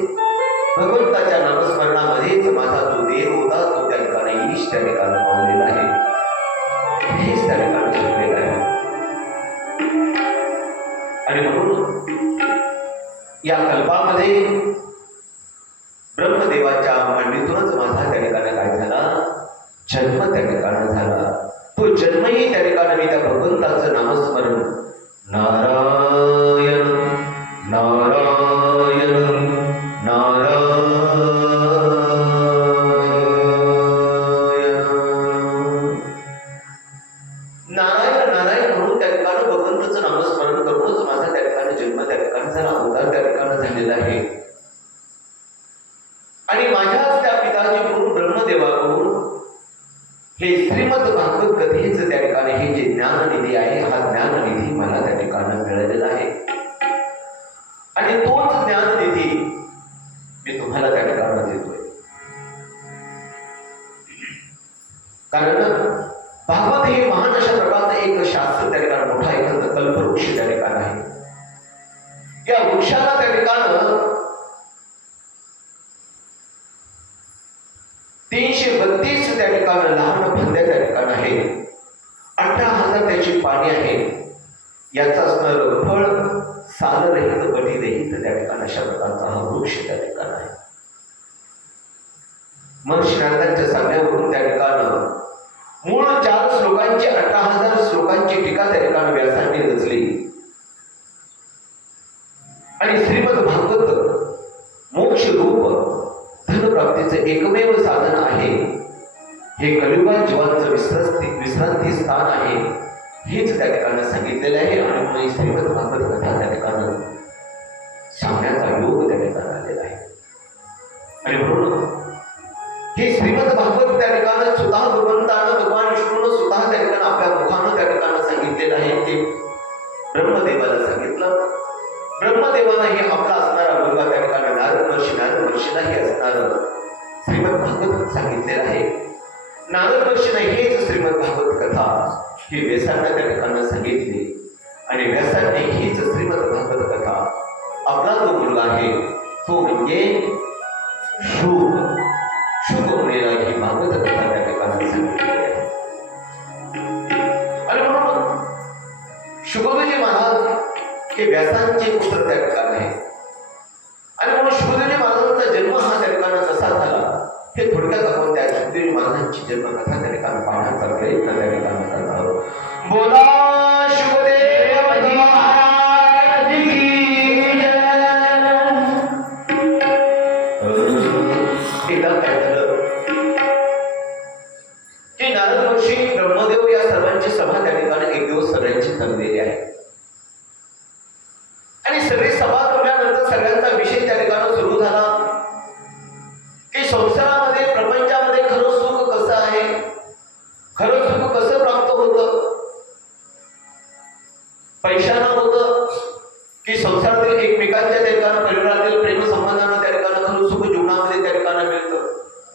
भगवंताच्या नामस्मरणामध्येच माझा जो देव होता तो त्या ठिकाणी ईश त्या ठिकाणी पावलेला आहे, हेच त्या ठिकाणी शिकलेला आहे. आणि म्हणून या कल्पामध्ये ब्रह्मदेवाच्या मांडीतूनच माझा त्या ठिकाणी काय झाला, जन्म त्या ठिकाणी झाला. तो जन्मही त्या ठिकाणी मी त्या भगवंताचं नामस्मरण नारायण नारायण नारायण हे श्रीमद भागवत कथेचं त्या ठिकाणी हे जे ज्ञाननिधी आहे, हा ज्ञाननिधी मला त्या ठिकाणी मिळालेला आहे आणि तोच ज्ञाननिधी मी तुम्हाला त्या ठिकाणी देतोय. कारण भागवत हे महान अशा प्रकारचं एक शास्त्र त्या ठिकाणी मोठा एखादा कल्पवृक्ष त्या ठिकाणी आहे. या वृक्षाला त्या ठिकाणी 332 त्या ठिकाणी लहान फांद्या त्या ठिकाणी आहे. 18,000 त्याची पाणी आहे. याचा असणार फळ सालरहित बटीरहित त्या ठिकाणी अशा प्रकारचा हा वृक्ष त्या ठिकाणी आहे. महर्षी नारदांच्या सांगण्यावरून त्या ठिकाणी मूळ 4 श्लोकांची 18,000 श्लोकांची टीका त्या ठिकाणी व्यासांनी रचली आणि श्रीमद भागवत मोक्ष रूप धनप्राप्तीचे एकमेव साधन आहे. हे कलियुगात जीवांचं विश्रांती स्थान आहे हेच त्या ठिकाणी सांगितलेलं आहे आणि श्रीमद भागवत कथा त्या ठिकाणी सांगण्याचा योग त्या ठिकाणी आलेला आहे. आणि म्हणून हे श्रीमद भागवत त्या ठिकाणी स्वतः भगवंतानं भगवान विष्णूनं स्वतः त्या ठिकाणी आपल्या मुखानं त्या ठिकाणी सांगितलेलं आहे. ते ब्रह्मदेवाला सांगितलं. ब्रह्मदेवानंही आपला असणारा मुलगा त्या ठिकाणी नारद महर्षीलाही असणारं श्रीमद भागवत सांगितलेलं आहे. नारद महर्षीने हेच श्रीमद भागवत कथा ही व्यासांना त्या ठिकाणी सांगितली आणि व्यासांनी हीच श्रीमद भागवत कथा आपला जो मुलगा आहे तो म्हणजे शुक मुनीला ही भागवत कथा त्या ठिकाणी सांगितलेली आहे. आणि म्हणून शुकदेवजी महाराज हे व्यासांचे पुत्र त्या ठिकाणी आहे. आणि म्हणून शुकदेवजी महाराजांचा जन्म हा त्या ठिकाणी कसा झाला हे थोडक्यात आपण त्या शुकदेवजी महाराजांची जन्मकथा त्या ठिकाणी पाहण्याचा प्रयत्न त्या ठिकाणी करणार आहोत. बोला शुकदेवजी महाराज की जय. एकदा काय झालं की नारद महर्षी ब्रह्मदेव या सर्वांची सभा त्या ठिकाणी एक दिवस सगळ्यांची जमलेली आहे आणि सगळी सभा जमल्यानंतर सगळ्यांचा विषय त्या ठिकाणी सुरू झाला की संसारामध्ये प्रपंचामध्ये खरं सुख कसं आहे, खरं सुख कसं प्राप्त होतं, पैशानं होतं की संसारातील एकमेकांच्या त्या ठिकाणी परिवारातील प्रेमसंबंधानं त्या ठिकाणी खरं सुख जीवनामध्ये त्या ठिकाणी मिळतं.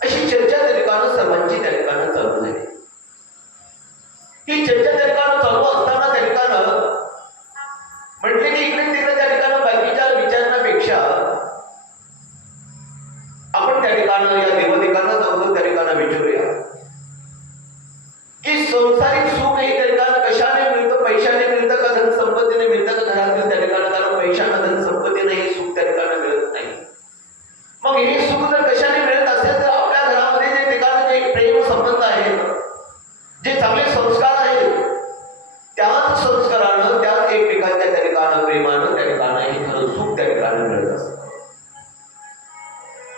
अशी चर्चा त्या ठिकाणी सर्वांची त्या ठिकाणी चालू झाली. ही चर्चा त्या ठिकाणी चालू असताना त्या ठिकाणी म्हटले की इकडे तिकडे त्या ठिकाणी बाकीच्या विचारण्यापेक्षा आपण त्या ठिकाणी या देवदेकांना जाऊन त्या ठिकाणी विचारूया की संसारिक सुख हे त्या ठिकाणी कशाने मिळतं, पैशाने मिळतं का धन संपत्तीने मिळतं का घरातील त्या ठिकाणी, कारण पैशाने धन संपत्तीने हे सुख त्या ठिकाणी मिळत नाही. मग हे सुख जर कशाने मिळत असेल तर आपल्या घरामध्ये जे ठिकाणी जे प्रेम संबंध आहेत, जे चांगले संस्कार आहेत, त्याच संस्कारानं त्याच एकमेकांच्या त्या ठिकाणी प्रेमानं त्या ठिकाणी हे खरं सुख त्या ठिकाणी मिळत असतं.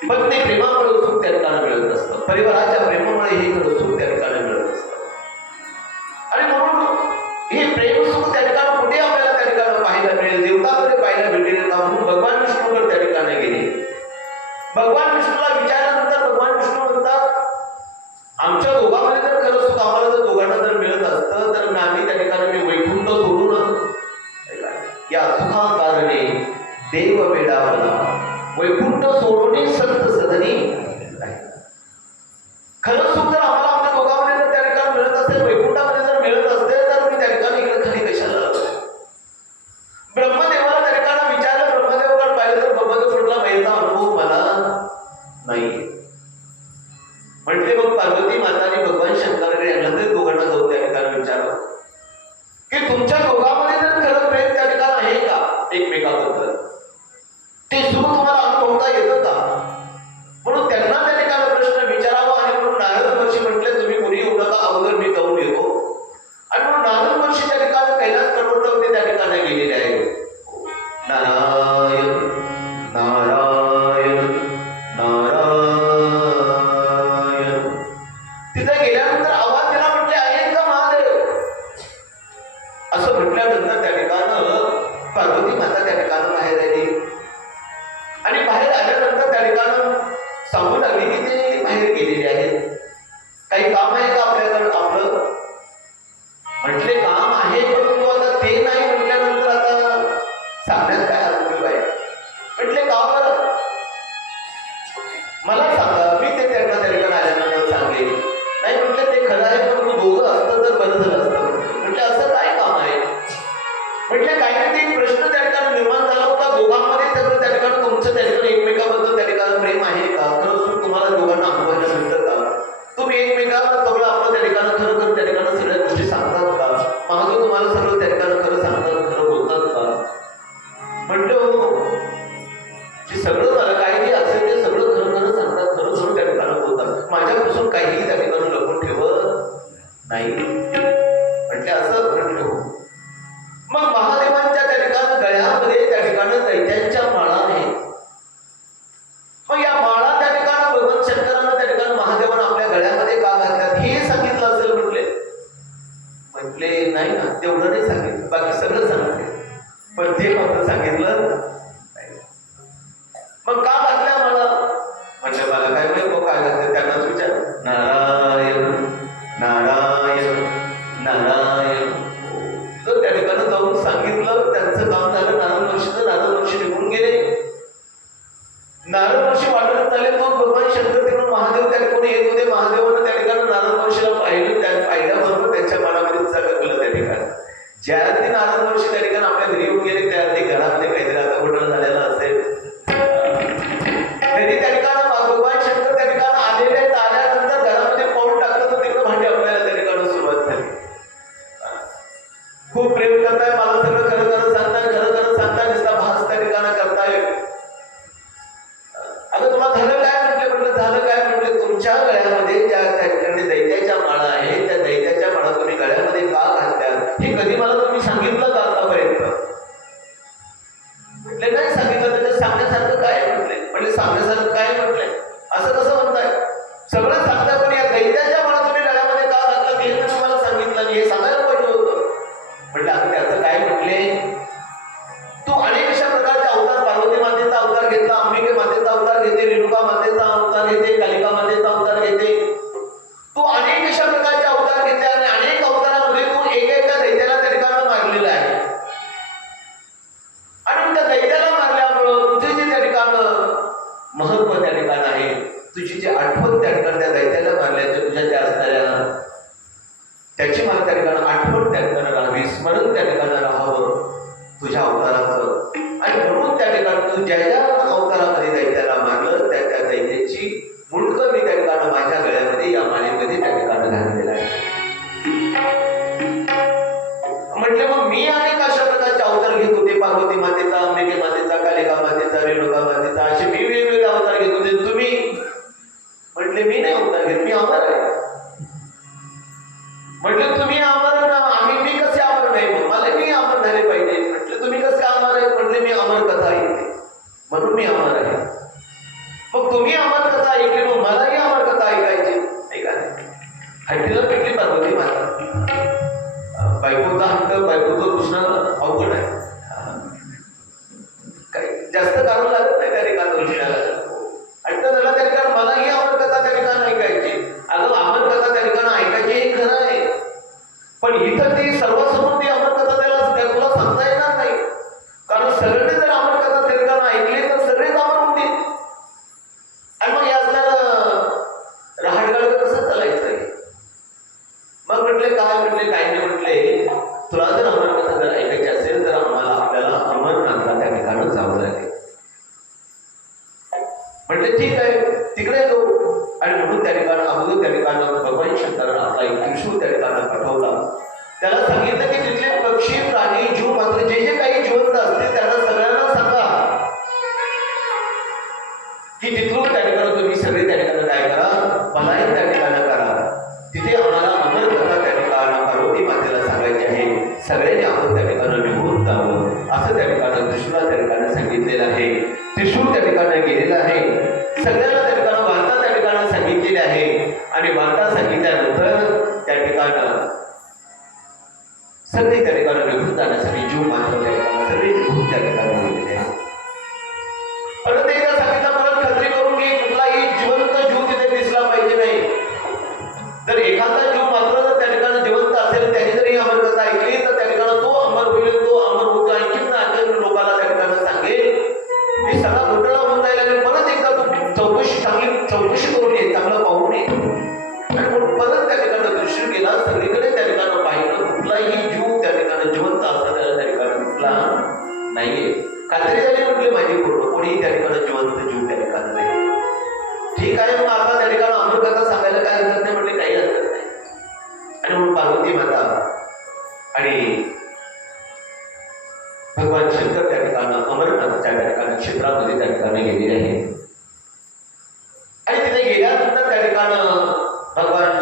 पत्नी प्रेमामुळे सुख त्या ठिकाणी मिळत असतं, परिवाराच्या प्रेमामुळे हे खरं सुख त्या ठिकाणी मिळत असतं. आणि म्हणून हे प्रेम सुख त्या ठिकाणी कुठे आपल्याला त्या ठिकाणी पाहायला मिळेल, देवताकडे पाहायला भेटेल का, म्हणून भगवान विष्णूकडे त्या ठिकाणी गेले. भगवान विष्णूला विचारल्यानंतर भगवान विष्णू म्हणतात आमच्या दोघांमध्ये जर खरं सुख आम्हाला जर दोघांना जर मिळत असतं तर आम्ही त्या ठिकाणी वैकुंठ सोडून या सुखाकारणे देव वेडावला वैकुंठ सोडून संत सदनी. खरं सुख जर आम्हाला आमच्या दोघांमध्ये जर त्या ठिकाणी मिळत असेल, वैकुंठामध्ये जर मिळत असते तर मी त्या ठिकाणी इकडे खाली कशाला. ब्रह्मदेवाला त्या ठिकाणी विचारलं, ब्रह्मदेवाकडे पाहिलं तर ब्रह्मदेव म्हटला माझा अनुभव मला नाही. म्हटले मग पार्वती माताने भगवान शंकराकडे यांना ते दोघांना जाऊन त्या ठिकाणी विचारलं की तुमच्या दोघांमध्ये जर खरं प्रेम त्या ठिकाणी आहे का एकमेकाबद्दल, ते सुख तुम्हाला अनुभवता येतं का, म्हणून त्यांना त्या ठिकाणी प्रश्न विचारावा. आणि म्हणून नारद महर्षी म्हटले तुम्ही कोणी येऊ नका, अगोदर मी जाऊन येतो. आणि म्हणून नारद महर्षी त्या ठिकाणी कैलास पर्वतावरती त्या ठिकाणी गेलेले आहे. नारायण नारायण नारायण. तिथे गेल्यानंतर आवाज दिला, म्हटले आहेत का महादेव, असं म्हटल्यानंतर त्या ठिकाणी पार्वती माता त्या ठिकाणी बाहेर आली. आणि बाहेर आल्यानंतर त्या ठिकाणी सांगू लागली की ते बाहेर गेलेले आहेत, काही काम आहे का आपल्याकडे. माझ्यापासून काहीही त्या ठिकाणी लपून ठेवत नाही. म्हटले असं म्हटलं हो. मग महादेवांच्या त्या ठिकाणी गळ्यामध्ये त्या ठिकाणी दैत्यांच्या माळा आहे. मग या माळा त्या ठिकाणी भगवान शंकरांना त्या ठिकाणी महादेवांना आपल्या गळ्यामध्ये का घालतात हे सांगितलं असेल म्हटले. म्हटले नाही ना, तेवढं नाही सांगितलं, बाकी सगळं सांगितलं, पण ते मात्र सांगितलं नाही. मग का घातल्या मला? म्हणजे मला काय माहिती काय घातलं, त्यांनाच विचार. नारायण नारायण नारायण. तर त्या ठिकाणी जाऊन सांगितलं, त्यांचं काम झालं. नारद वर्षी निघून गेले. नारद वर्षी वाटत चालले तो भगवान शंकर तिकडून महादेव त्या ठिकाणी येत होते. महादेवानं त्या ठिकाणी नारद वर्षीला पाहिलं. त्या पाहिल्याबरोबर त्यांच्या मनामध्ये सगळं त्या ठिकाणी ज्या ते नारद वर्षी त्या ठिकाणी आपल्या घरी येऊन गेले, त्या ते घरामध्ये काहीतरी आता घोटाळा झालेला असेल. त्यांनी त्या ठिकाणी भगवान शंकर त्या ठिकाणी आलेले आहेत. आल्यानंतर घरामध्ये पाऊल टाकलं तर तिकडं भांडी आपल्याला त्या ठिकाणी सुरुवात झाली. खूप प्रेम करताय, मला सगळं खरं खरं सांगताय, खरं खरं सांगताय, नुसता भास त्या ठिकाणी करताय. आता तुम्हाला झालं काय म्हटलं? म्हटलं झालं काय म्हटलं, तुमच्या गळ्यामध्ये ज्या त्या ठिकाणी दैत्याच्या माळा आहेत, त्या दैत्याच्या माळा तुम्ही गळ्यामध्ये का घालतात हे कधी मला तुम्ही सांगितलं का आतापर्यंत? म्हटले नाही सांगितलं. त्याच्यात सांगण्यासारखं काय म्हटले? म्हटले सांगण्यासारखं काय म्हटले? असं कसं म्हणताय? सगळं सांगताय, पण या दैत्याच्या माळा तुम्ही गळ्यामध्ये का घालतात हे तर तुम्हाला सांगितलं नाही, हे सांगायला पाहिजे होतं. म्हटलं आता त्याचं काय म्हटले? तू अनेक अशा प्रकारचे अवतार, पार्वती मातेचा अवतार घेतला, अंबिके मातेचा अवतार घेते, रेणुका मातेचा अवतार घेते, कालिका मातेचा अवतार घेते. तू अनेक अशा प्रकारचे अवतार घेते आणि अनेक अवतारामध्ये तू एका दैत्याला त्या ठिकाणी मारलेला आहे. आणि त्या दैत्याला मारल्यामुळं तुझे जे त्या ठिकाणी महत्व त्या ठिकाणी आहे, तुझी जी आठवण त्या ठिकाणी त्या दैत्याला मारल्याच्या तुझ्या त्या असणाऱ्या त्याची मला त्या ठिकाणी आठवण त्या ठिकाणी राहावी, स्मरण त्या ठिकाणी राहावं तुझ्या अवताराचं. आणि म्हणून त्या ठिकाणी तू ज्या ज्या अवतारामध्ये दैत्याला मारलं त्या त्या दैत्याची मुंडकं मी त्या ठिकाणी माझ्या गळ्यामध्ये या माळेमध्ये त्या ठिकाणी घातलेलं आहे. म्हटले मग मी अनेक अशा प्रकारचे अवतार घेत होते, पार्वती मातेचा, अंबिके मातेचा, कालिका मातेचा, रेणुका मातेचा, असे मी वेगवेगळे अवतार घेत होते. तुम्ही? म्हटले मी नाही अवतार घेत, मी अमर आहे. म्हटलं तुम्ही अमर ना, मी कसे अमर नाही? मला मी अमर झाले पाहिजे. म्हटलं तुम्ही कसं अमर आहे? म्हटले मी अमर कथा ऐकते म्हणून मी अमर आहे. मग तुम्ही अमर कथा ऐकली, मग मलाही अमर कथा ऐकायची. ऐका हट्टीला पेटली पार्वती माता. बायकोचा हट्ट, बायकोचं कृष्ण अवघड आहे. काही जास्त कारण लागत नाही त्या ठिकाणी दृष्टीला. हट्ट झाला त्या ठिकाणी मलाही अमर कथा त्या ठिकाणी ऐकायची. अगं अमर कथा त्या ठिकाणी ऐकायची हे खरं आहे, पण इथं ती सर्वसमोर ती अमर कथा त्याला तुला सांगता येणार नाही. कारण सगळे जर अमर कथा त्या ठिकाणी ऐकली तर सगळेच अमर होतील. आणि मग या रहाटगाड कसं चालायचं आहे? मग म्हटले काय? म्हटले काही नाही. म्हटले तुला जर अमर कथा जर ऐकायची असेल तर आपल्याला अमरनाथला त्या ठिकाणी जावं लागेल. म्हटले ठीक आहे, तिकडे जाऊ. आणि म्हणून त्या ठिकाणी अगोदर त्या ठिकाणी भगवान शंकरांना आपला एक त्रिशूळ त्या ठिकाणी पाठवला. त्याला सांगितलं की तिथले पक्षी, प्राणी, जीव मात्र जे जे काही जिवंत असते त्यांना सगळ्यांना सांगा की तिथून त्या ठिकाणी तुम्ही सगळे त्या ठिकाणी काय करा, पलायन त्या ठिकाणी करा. तिथे आम्हाला अमर कथा त्या ठिकाणी पार्वती मातेला सांगायची आहे. सगळ्यांनी आपण त्या ठिकाणी निघून जावं असं त्या ठिकाणी त्रिशूळा त्या ठिकाणी सांगितलेलं आहे. त्रिशूळ त्या ठिकाणी गेलेलं आहे. सगळ्यांना त्या ठिकाणी वार्ता त्या ठिकाणी सांगितलेली आहे. आणि वार्ता सांगितल्यानंतर त्या ठिकाणी सगळे त्या ठिकाणी निघून जाण्यासाठी जीव मात्र त्या ठिकाणी सगळे निघून त्या ठिकाणी गेलेले आहे. परत एकदा सांगितलं, परत खात्री करून की कुठलाही जिवंत जीव तिथे दिसला पाहिजे नाही. जर एखादा जीव मात्र जर त्या ठिकाणी जिवंत असेल, त्याने जरी अमर कथा ऐकली तर त्या ठिकाणी तो अमर होईल. तो अमर होतो आणखी ना लोकांना त्या ठिकाणी सांगेल. मी सगळा घोटाळा होऊन जाईल आणि परत एकदा तू चौकशी करून ये, चांगलं पाहून ये.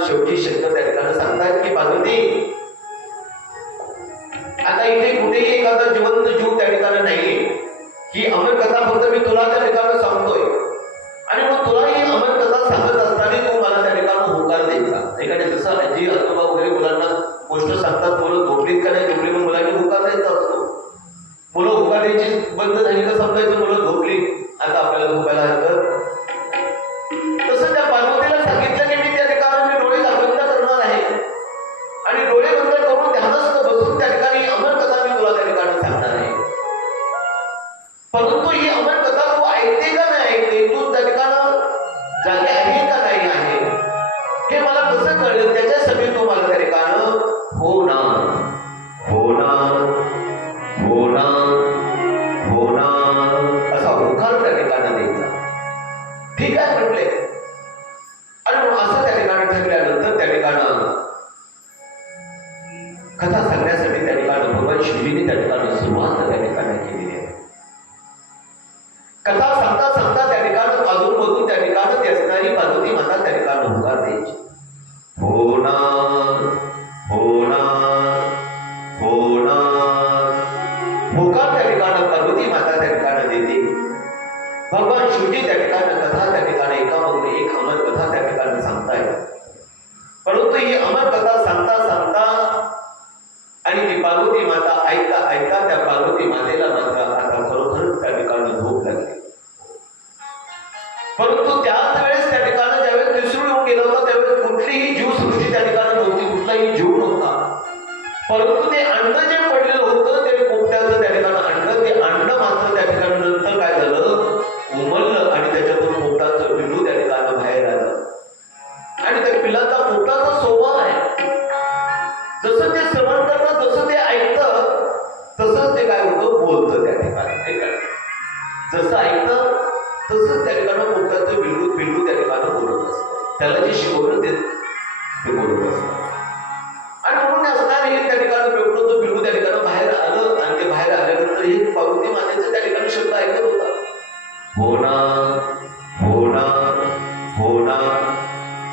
शेवटी शब्द त्या ठिकाणी सांगतायत की पार्वती, आता इथे कुठेही एखादा जिवंत जीव त्या ठिकाणी नाहीये. ही अमर कथा फक्त मी तुला त्या ठिकाणी सांगतोय. आणि मग तुला ही अमर कथा सांगत असताना तू मला त्या ठिकाणी होकार द्यायचा. एखाद्या जसं आजी आजोबा वगैरे मुलांना गोष्ट सांगतात, मुलं झोपलीत का नाही झोपली, मग मुलांनी होकार द्यायचा असतो. मुलं होकार द्यायची बंद झाली का समजायचं मुलं झोपली, आता आपल्याला झोपायला हरकत. तसं त्या पार्वतीला सांगितलं की मी त्या ठिकाणी मी डोळे बंद करणार आहे आणि डोळे बंद करून ध्यानस्थ बसून त्या ठिकाणी अमर कथा मी तुला त्या ठिकाणी सांगणार आहे. परंतु ही अमर कथा तू ऐकते का नाही ऐकते, तू त्या ठिकाणी जागे आहे का नाही आहे, हे मला कसं कळलं, त्याच्यासाठी तू मला त्या ठिकाणी हो ना हो ना हो ना हो ना असा होकार त्या ठिकाणी द्यायचा. ठीक आहे म्हटले. आणि मग असं त्या ठिकाणी ठरल्यानंतर त्या ठिकाणी कथा सांगण्यासाठी त्या ठिकाणी भगवान शिवजीने त्या ठिकाणी सुरुवात त्या ठिकाणी केलेली आहे. कथा सांगता सांगता त्या ठिकाणी अजून मधून त्या ठिकाणी ती असणारी पार्वती माता त्या ठिकाणी होकार द्यायची. हो ना हो ना हो ना होकार त्या ठिकाणी पार्वती माता त्या ठिकाणी देते. भगवान शिवजी त्या ठिकाणी कथा त्या ठिकाणी एकामागून एक अमर कथा त्या ठिकाणी सांगतायत. परंतु ही अमर कथा सांगता सांगता आणि ती पार्वती माता ऐकता ऐकता त्या पार्वती मातेला मात्र आता खरोखरच त्या ठिकाणी झोप लागली. परंतु त्याच वेळेस त्या ठिकाणी ज्यावेळेस विसरून येऊन गेला होता त्यावेळेस कुठलीही जीवसृष्टी त्या ठिकाणी नव्हती, कुठलाही जीव नव्हता. परंतु ते अंड जे पडलेलं होतं ते पोपट्याचं त्या ठिकाणी अंड, ते अंड मात्र त्या ठिकाणी नंतर काय झालं, उमललं आणि त्याच्यातून पोपटाचं पिल्लू त्या ठिकाणी बाहेर आलं. आणि त्या पिल्लाचा पोपटाचा स्वभाव आहे, जसं ते श्रवण करतं जसं ते ऐकतं तसंच ते काय होतं बोलतं त्या ठिकाणी. जसं ऐकतं तसंच त्या ठिकाणी पोपटाचं पिल्लू त्या ठिकाणी बोलत असतं. त्याला जे शिकवलं ते बोलत असतं. आणि म्हणून असणार हे त्या ठिकाणी पोपटाचं पिल्लू त्या ठिकाणी बाहेर आलं आणि ते बाहेर आल्यानंतर हे पार्वती मातेचं त्या ठिकाणी शब्द ऐकत होता. हो ना हो ना हो ना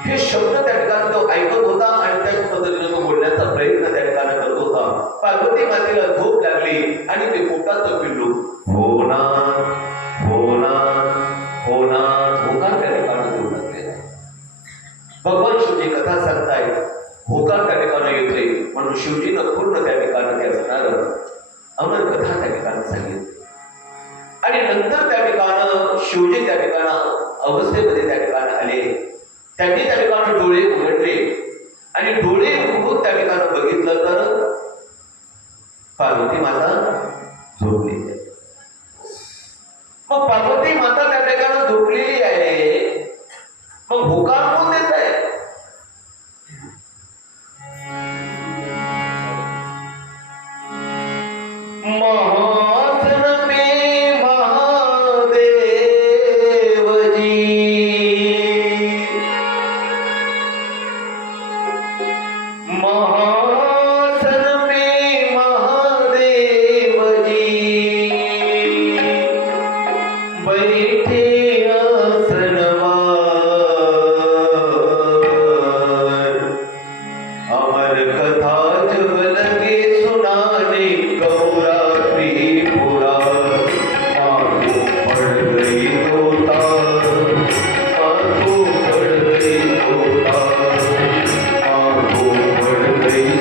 हे शब्द त्या ठिकाणी तो ऐकत होता आणि त्याच पद्धतीने तो बोलण्याचा प्रयत्न त्या ठिकाणी करत होता. पार्वती मातेला झोप लागली आणि ते पोटाचं पिल्लू हो ना हो ना हो ना होकार त्या ठिकाणी देऊ लागले. भगवान शिवजी कथा सांगताय, होकार त्या ठिकाणी येते म्हणून शिवजीनं पूर्ण त्या ठिकाणी असणार अमर कथा त्या ठिकाणी सांगितली. आणि नंतर त्या ठिकाणी शिवजी त्या ठिकाणी अवस्थेमध्ये त्या ठिकाणी आले. त्यांनी त्या ठिकाणी डोळे उघडले आणि डोळे उघडून त्या ठिकाणी बघितलं तर पार्वती माता झोपली. मग पार्वती माता त्या ठिकाणी झोपलेली आहे, मग होकार कोण देत आहे? Thank you.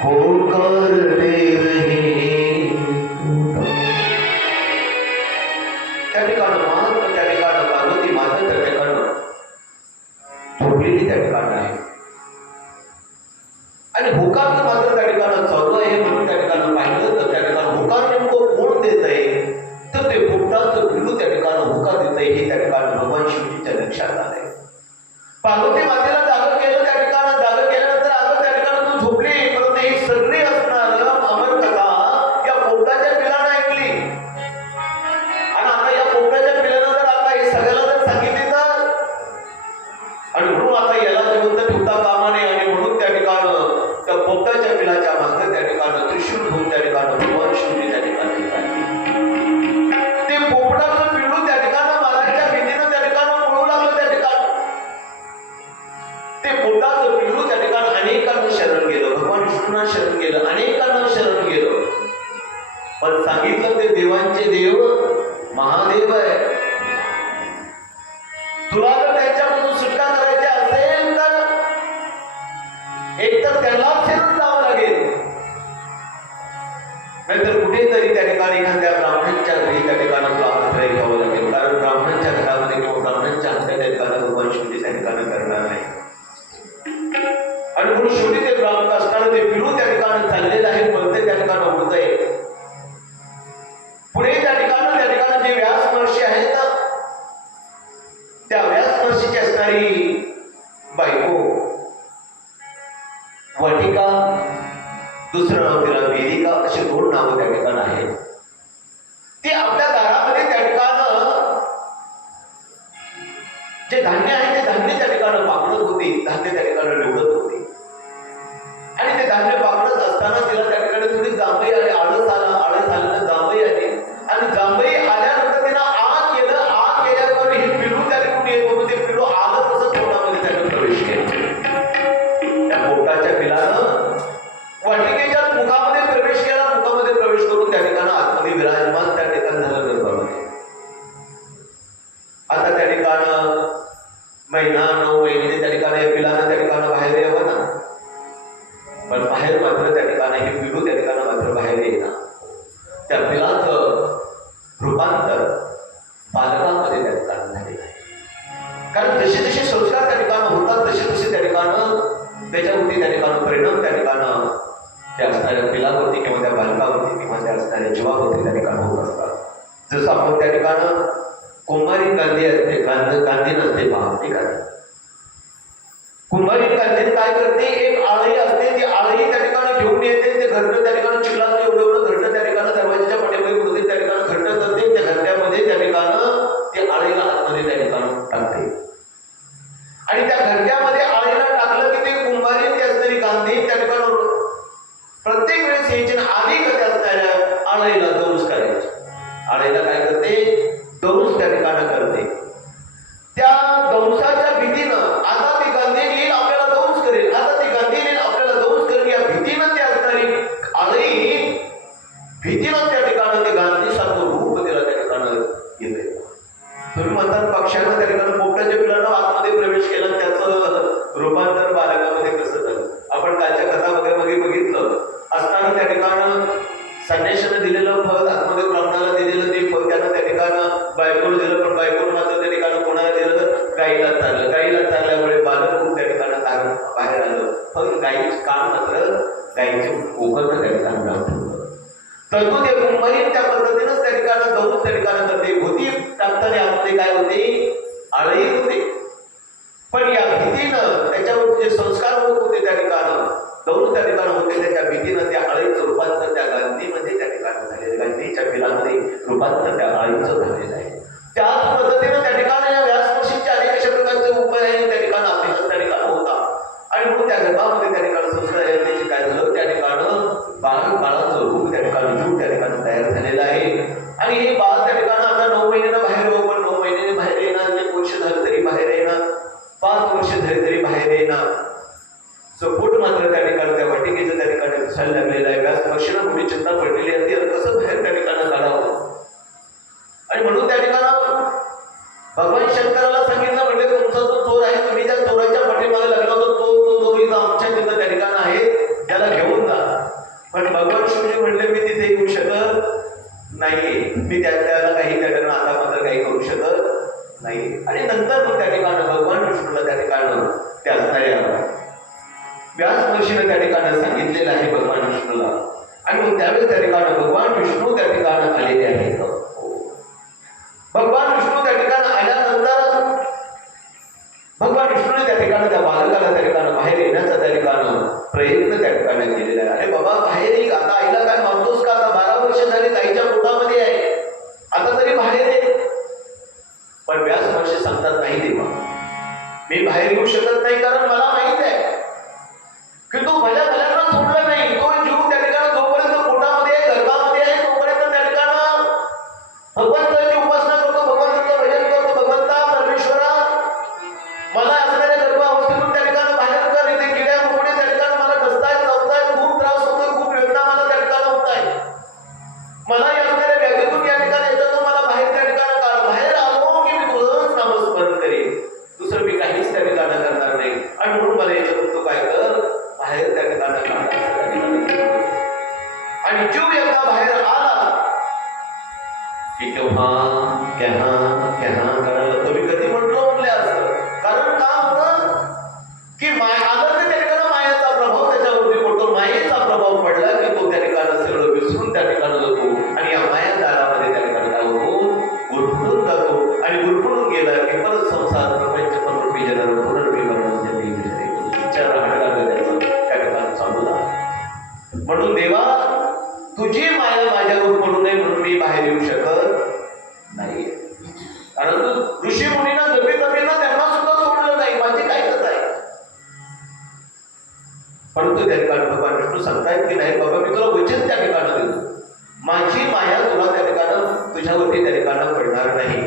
होकर दे रहे त्या ठिकाणं महत्व, त्या ठिकाणं पार्वती माता त्या ठिकाणं झोपलेली त्या ठिकाणं आहे आणि होकार मात्र त्या ठिकाणं चालू आहे. म्हणून त्या ठिकाणं पाहिलं तर त्या ठिकाणं होकार नेमकं कोण देत आहे तर ते पोपटाचं पिल्लू त्या ठिकाणं होकार देत आहे. हे त्या ठिकाणं भगवान शिवजीच्या लक्षात आलंय. पार्वती मातेला जाग केलं, त्या ठिकाणं जाग केल्यानंतर आता त्या ठिकाणं तू झोपली, परंतु ही सगळी असणार अमर कथा या पोपटाच्या पिलानं ऐकली आणि आता या पोपटाच्या पिलानं जर आता हे सगळ्याला जर सांगितले तर आणि म्हणून आता याला जिवंत ठेवता कामा नये आणि म्हणून त्या ठिकाणं त्या पोपटाच्या पिलाच्या मागे त्या ठिकाणं त्रिशूल घेऊन त्या ठिकाणं भगवान शिवजी त्या ठिकाणी ते पोपटाचं पिल्लू त्या ठिकाणं मारायच्या भीतीनं त्या ठिकाणं पळू लागलं. त्या ठिकाणं ते पोपटाचं पिल्लू त्या ठिकाणं अनेकांना शरण गेलं, भगवान विष्णूंना शरण गेलं, अनेकांना शरण गेलं. पण सांगितलं ते देवांचे देव महादेव आहे. तुला जर त्यांच्यापासून सुटका करायची असेल तर एकतर त्याला शरण जावं लागेल, नाहीतर कुठेतरी त्या ठिकाणी एखाद्या ब्राह्मणांच्या घरी त्या ठिकाणी तुला आश्रय घ्यावं लागेल. कारण ब्राह्मणांच्या घरामध्ये किंवा ब्राह्मणांच्या हत्या त्या ठिकाणी भगवान शिवजी त्या ठिकाणी करणार नाही. आणि म्हणून शेवटी ते ब्राह्मण असताना ते पिलू त्या ठिकाणी चाललेलं आहे, बोलते त्या ठिकाणी होतंय. पुढे त्या ठिकाणी जे व्यास महर्षी आहेत त्या व्यास महर्षीची असणारी बायको वाटिका, दुसरं नाव तिला वेदिका, अशी दोन नावं त्या ठिकाणी आहेत. ती आपल्या दारामध्ये त्या ठिकाणं जे धान्य आहे ते धान्य त्या ठिकाणं पाकडत होती, धान्य त्या ठिकाणं निवडत होती आणि ते धान्य पाकडत असताना तिला त्या ठिकाणी थोडी जांभई आली, आळस आल्यानं जांभई आली आणि जांभई आल्यानंतर तिनं आग केलं. आग केल्यावर हे पिल्लू त्या ठिकाणी येत होतं, ते पिल्लू आलं तसं तोंडामध्ये त्याने प्रवेश केला. त्या पोपटाच्या पिलानं वाटिकेच्या मुखामध्ये प्रवेश केला, मुखामध्ये प्रवेश करून त्या ठिकाणी आतमध्ये विराजमान त्या ठिकाणी झालं गर्भामध्ये. आता त्या ठिकाणं महिना 9 महिने त्या ठिकाणी या पिलानं त्या ठिकाणी बाहेर यावं ना, पण बाहेर मात्र त्या ठिकाणी हे पिलू त्या ठिकाणी मात्र बाहेर येईना. त्या पिलाचं रूपांतर बालकामध्ये त्या ठिकाणी झालेलं आहे. कारण जसे जसे संस्कार त्या ठिकाणी होतात तसे तसे त्या ठिकाणं त्याच्यावरती त्या ठिकाणं परिणाम त्या ठिकाणं त्या असणाऱ्या पिलावरती किंवा त्या बालकावरती किंवा त्या असणाऱ्या जीवावरती त्या ठिकाणी होत असतात. जसं आपण त्या ठिकाणं कुंभारी गांधी असते, गांधी नसते पहा. ठीक आहे, कुंभारी गांधी काय करते, एक आळई असते, ती आळई त्या ठिकाणी घेऊन येते, ते घरटं त्या ठिकाणी चिखलाचं एवढं घरटं त्या ठिकाणी दरवाजाच्या पाठीमध्ये पडते, त्या ठिकाणी घरटं करते, त्या घरट्यामध्ये त्या ठिकाणं ते आळीला आतमध्ये त्या ठिकाणी टाकते आणि त्या घरट्यामध्ये आळीला टाकलं की ते कुंभारी ती असणारी गांधी त्या ठिकाणी प्रत्येक वेळेस यायची आधी कधी असणाऱ्या आळईला दौस करायची. आळईला काय करते, दौस त्या ठिकाणी करते. त्या दंसाच्या भीतीनं आता ती गांधी येईल आपल्याला दौस करेल, आता ती गांधी येईल आपल्याला दौस करेल, या भीतीनं ती असणारी आळई भीतीनं त्या ठिकाणी ते गांधी सारखं रूप तिला त्या ठिकाणी येते. तुम्ही म्हणतात पक्ष्यांना त्या ठिकाणी पोपटाच्या पिलानं आतमध्ये प्रवेश केला, त्याचं रूपांतर बालकामध्ये कसं झालं. आपण कालच्या कथा वगैरे बघितलं असताना त्या ठिकाणं संन्याशानं दिलेलं फळ आतमध्ये ब्राह्मणाला दिलेलं ते फळ त्यानं त्या ठिकाणं बायकोला दिलं, पण बायकोला मात्र त्या ठिकाणी कोणाला दिलं, गाईला चाललं. गाईला चालल्यामुळे बालक खूप त्या ठिकाणी बाहेर आलं, पण गाईचे कान मात्र गाईचे कोकण त्या ठिकाणी लावलं. तर तो ते कुंभारी त्या पद्धतीनंच त्या ठिकाणी दौस त्या ठिकाणी करते. होती टाकताना आतमध्ये काय होते, आळई होते, पण या भीतीनं त्याच्यावर जे संस्कार होत होते त्या ठिकाणी दौस त्या ठिकाणी होते, त्याच्या भीतीनं त्या आळीचं रूपांतर त्या गांधीमध्ये त्या ठिकाणी झालेलं, गांधीच्या पिलामध्ये रूपांतर त्या आळीचं झालेलं आहे. त्याच पद्धतीनं त्या ठिकाणी या व्यास महर्षींचे अनेक अशा प्रकारचे उपाय आहे त्या ठिकाणी अभ्यास त्या ठिकाणी होता आणि म्हणून त्या गर्भामध्ये त्या ठिकाणी संस्कार आहे त्याचे काय झालं, त्या ठिकाणी बाळाचं रूप त्या ठिकाणी जीव त्या ठिकाणी तयार झालेला आहे आणि हे बाळ त्या ठिकाणी आता 9 महिन्यानं बाहेर येऊ, पण 9 महिन्याने बाहेर येणार, 1 वर्ष झालं तरी बाहेर येणार, 5 वर्ष झाले तरी बाहेर येणार. सपोर्ट मात्र त्या ठिकाणी त्या वाटिकेचं त्या ठिकाणी दिसायला लागलेलं आहे. व्यास महर्षींना मोठी चिंता पडलेली आहे, कसं बाहेर त्या ठिकाणी काढावं आणि म्हणून त्या ठिकाणी भगवान शंकराला सांगितलं, म्हणजे तुमचा जो चोर आहे तुम्ही त्या चोराच्या पाठीमागे लागला होता, तो चोर इथं आमच्या तिथं त्या ठिकाणी आहे, त्याला घेऊन जा. पण भगवान शिवजी म्हणले मी तिथे येऊ शकत नाहीये, मी त्याला काही त्या ठिकाणी आता मात्र काही करू शकत नाही. आणि नंतर मग त्या ठिकाणी भगवान विष्णूला त्या ठिकाणी त्या असणाऱ्या व्यास महर्षीने त्या ठिकाणी सांगितलेलं आहे भगवान विष्णूला. आणि मग त्यावेळेस त्या ठिकाणी भगवान विष्णू त्या ठिकाणी आलेले आहेत. भगवान विष्णू त्या ठिकाणी आल्यानंतर भगवान विष्णूने त्या ठिकाणी त्या बालकाला त्या ठिकाणी बाहेर येण्याचा त्या ठिकाणी प्रयत्न त्या ठिकाणी केलेला आहे. अरे बाबा बाहेर ये, आता आईला काय मारतोस का? आता 12 वर्ष झाली आईच्या पोटामध्ये आहे, आता तरी बाहेर ये. पण व्यास महर्षी सांगतात नाही देवा, मी बाहेर येऊ शकत नाही, कारण मला माहित आहे की तो भल्या भल्यांना सोडलं नाही. तो जीव त्या ठिकाणी जोपर्यंत पोटामध्ये आहे, गर्भामध्ये आहे, तोपर्यंत त्या ठिकाणी भगवंताची उपासना करतो, भगवंताचं भजन करतो. भगवंता परमेश्वरा, मला असणाऱ्या गर्भावस्थेतून त्या ठिकाणी बाहेर कर. इथे किड्या मोकळे त्या ठिकाणी मला डसतायत, चावतायत, खूप त्रास होतोय, खूप वेदना मला त्या ठिकाणी होत आहे. मला या असणाऱ्या व्याधीतून या ठिकाणी याच्यातून मला बाहेर त्या ठिकाणी काढ. बाहेर आलो की मी तुझंच नामस्मरण करेन, दुसरं मी काहीच त्या ठिकाणी करणार नाही. आणि म्हणून मला याच्यातून तू काय कर, बाहेर त्या ठिकाणी काढ. आणि जीव एकदा बाहेर आला की तेव्हा करायला तुम्ही कधी म्हणले असतं. कारण का होतं की आलं ते त्या ठिकाणी मायेचा प्रभाव त्याच्यावरती पडतो. मायेचा प्रभाव पडला की तो त्या ठिकाणी सगळं विसरून त्या ठिकाणी जातो. आणि या माया जाळामध्ये त्या ठिकाणी काय होतो, गुरफटून जातो. आणि गुरफटून गेला की परत संसार प्रपंच पुनर्विजन पुनर्विमरण विचार त्या ठिकाणी चालू झाला. म्हणून देवा, तुझी माया माझ्यावर पडू नये म्हणून मी बाहेर येऊ शकत नाही. कारण तू ऋषी मुनींना जपीना त्यांना सुद्धा सोडलं नाही, माझी काय कथा आहे. परंतु त्या ठिकाणी भगवान विष्णू सांगतायत की नाही बाबा, मी तुला वचन त्या ठिकाणी देतो, माझी माया तुला त्या ठिकाणी तुझ्यावरती त्या ठिकाणी पडणार नाही.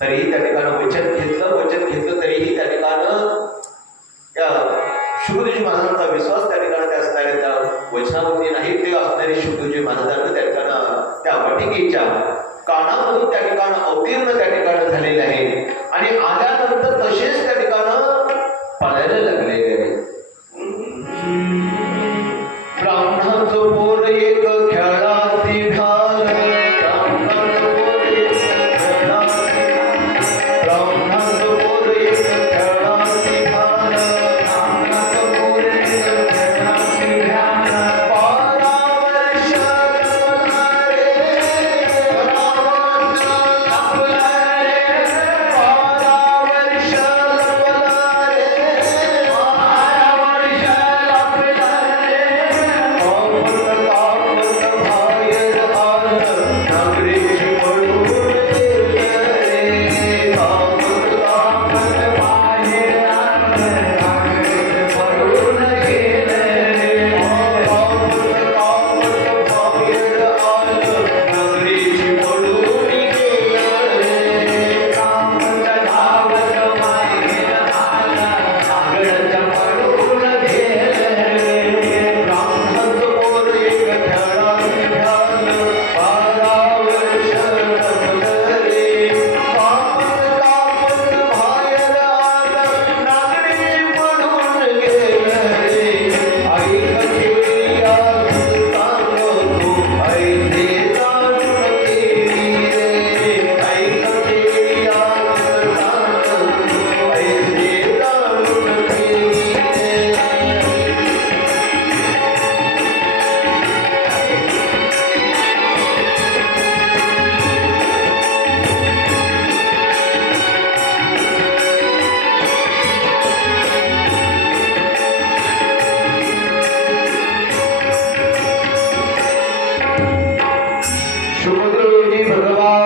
तरीही त्या ठिकाणी वचन घेतलं तरीही त्या ठिकाणी त्या शुभदेवजी महाराजांचा विश्वास त्या ठिकाणी त्या असणाऱ्या त्या वचनावरती नाही. ते असणारे शुभदेवजी महाराजांना त्या ठिकाणी त्या वाटिकेच्या कानामधून त्या ठिकाणी अवतीर्ण त्या ठिकाणी झालेले आहे. आणि आल्यानंतर तसेच त्या ठिकाणी पाळायला लागलेले आहे. ब्राह्मणाचं पोर एक खेळाची ढाल, ब्राह्मणाचं पोर एक खेळाची ढाल, ब्राह्मणाचं पोर एक खेळाची ढाल, ब्राह्मणाचं पोर एक खेळाची ढाल. 12 वर्ष लपला रे, 12 वर्ष लपला रे, 12 वर्ष लपला रे, 12 वर्ष लपला रे. बाहेर आलं, नागरेची पडून गेलं रे. बाहेर आलं, नागरेची पडून गेलं रे. बाहेर आलं, नागरेची पडून गेलं रे. रामचं धावत बाहेर आलं, नागरचं पडून गेलं रे. ब्राह्मणाचं पोर एक खेळाची ढाल, 12 वर्ष लपलं रे. कापत बाहेर आलं, नागरेची पडून गेलं रे. आई कशी याद सांगतो, आईचे जाणून केली रे. आई कशी याद सांगतो, आईचे जाणून केली रे. शुभदेवजी भगवान